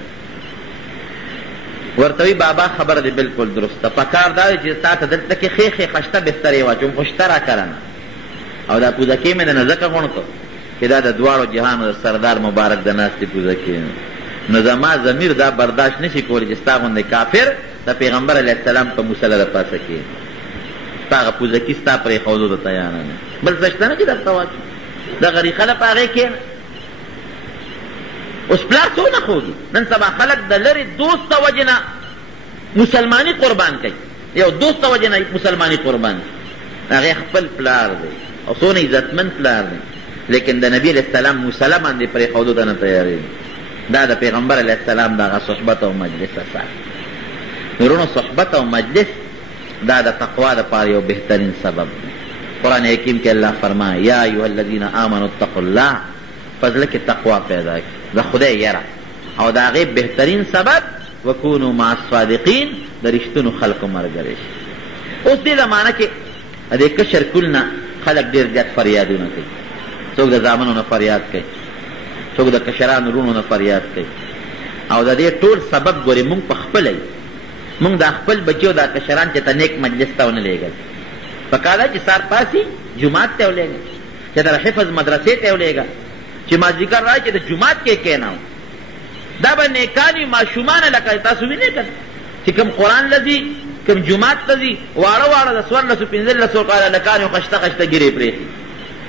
ورته وي بابا خبره دی بالکل درسته، پکار دا دی چې تا ته دلته کې ښې ښې خشته بسترې واچوم، خو شته را کړه نه. او دا پوزکې مې دنه ځکه غونډ کړ چې دا د دواړو جهانو د سردار مبارک د ناستې پوزکې. نو زما ضمیر دا برداشت نشي کولی چې ستا غوندې کافر د پیغمبر علیه السلام په مسله د پاسه کښېني، ستا هغه پوزکي ستا پرېښودو ته تیاره نه. بل څه شته نه چې درته واچوي، دغه ریښه ده په هغې کښېنه. اوس پلار څونه خوږي، نن سبا خلک د لرې دوست د وجې نه مسلماني قربان کوي، یو دوست د وجې نه مسلماني قربان کوي. هغې خپل پلار دی او څونه عزتمند پلار دی، لیکن د نبي علیه السلام مسله باندې پرېښودو ته نه تیارېږي. دا د پیغمبر علیه السلام دغه صحبت او مجلس اثر. ورونو صحبت او مجلس دا د تقوا دپاره یو بهترین سبب دی. قرآن حکیم کې الله فرمایي یا ایها الذین آمنوا اتقوا الله، په زړه کې تقوا پیدا کړي، د خدای یره، او د هغې بهترین سبب وکونو مع الصادقین، د رښتونو خلکو ملګری شي. اوس دې زمانه کې د کشر کل نه خلک ډېر زیات فریادونه کوي، څوک د زامنو نه فریاد کوي، څوک د کشرانو وروڼو نه فریاد کوي. او د دې ټول سبب ګورې مونږ په خپله یو، مونږ دا خپل بچیو دا کشران چې ته نیک مجلس ته ونه لېږل. پکار ده چې سار پاسي جومات ته ولېږه، چې در حفظ مدرسې ته ولېږه، چې مازدیګر راشي چې د جومات کې کېناو. دا به نیکان وي ماشومانه، لکه تاسو وینئ که چې کوم قرآن لځي، کوم جومات ته ځي، واړه واړه د 1400 1500 کاله لکان یو خشته خشته ګیرې پرېښي،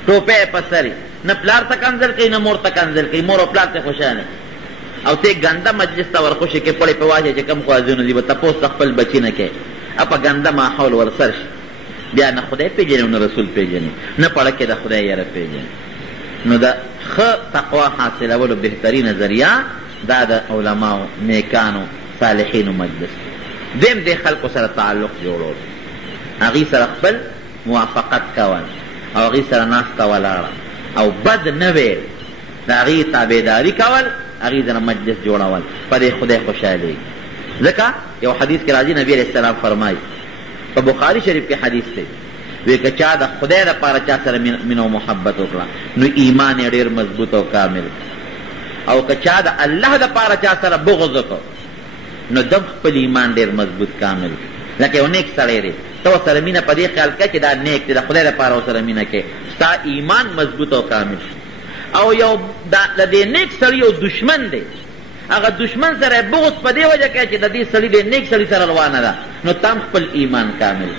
ټوپۍ یې په سر، نه پلار ته کنځل کوي نه مور ته کنځل کوي، مور او پلار ته خوشحاله. او ته ګنده مجلس ته ورخوشې کې پړې په واچې چې کوم خوازونه دي به تپوس د خپل بچي نه کوې، په ګنده ماحول ورسر شي، بیا نه خدای پېژني نه رسول پېژني، نه پړه کې د خدای یاره پېژني. نو د ښه تقوا حاصلولو بهترینه ذریعه دا د علماو نیکانو صالحینو مجلس. دویم دې خلکو سره تعلق جوړول، هغوی سره خپل موافقت کول، او هغوی سره ناسته ولاړه او بد نه ویل، د هغوی تابعداري کول، هغوی سره مجلس جوړول، په دې خدای خوشحالېږي. ځکه یو حدیث کې راځي نبي علیه السلام فرمایي، په بخاري شریف کې حدیث دی، وی که چا د خدای دپاره چا سره مینه او محبت وکړه نو ایمان یې ډېر مضبوط او کامل، او که چا د الله دپاره چا سره بغض وکړ نو دم خپل ایمان ډېر مضبوط کامل. لکه یو نیک سړی دی، ته ورسره مینه په دې خیال کوه چې دا نیک دی، د خدای دپاره ورسره مینه کوې، ستا ایمان مضبوط او کامل. او یو د دې نیک سړي یو دشمن دی، هغه دشمن سره بغض په دې وجه کوي چې د دې سړي د نیک سړي سره روانه ده، نو تم خپل ایمان کامل.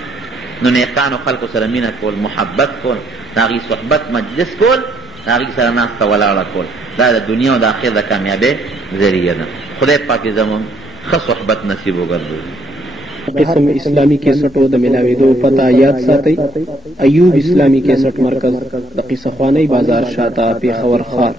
نو نیکانو خلکو سره مینه کول، محبت کول، د هغوی صحبت مجلس کول، د هغوی سره ناسته ولاړه کول، دا د دنیا او د آخر د کامیابۍ ذریعه ده. خدای پاک زموږ ښه صحبت نصیب وګرځوي. قسم اسلامی کیسټو د ملاویدو پته یاد ساتئ. ایوب اسلامی کیسټ مرکز د قصه خوانی بازار شاته پیښور ښار.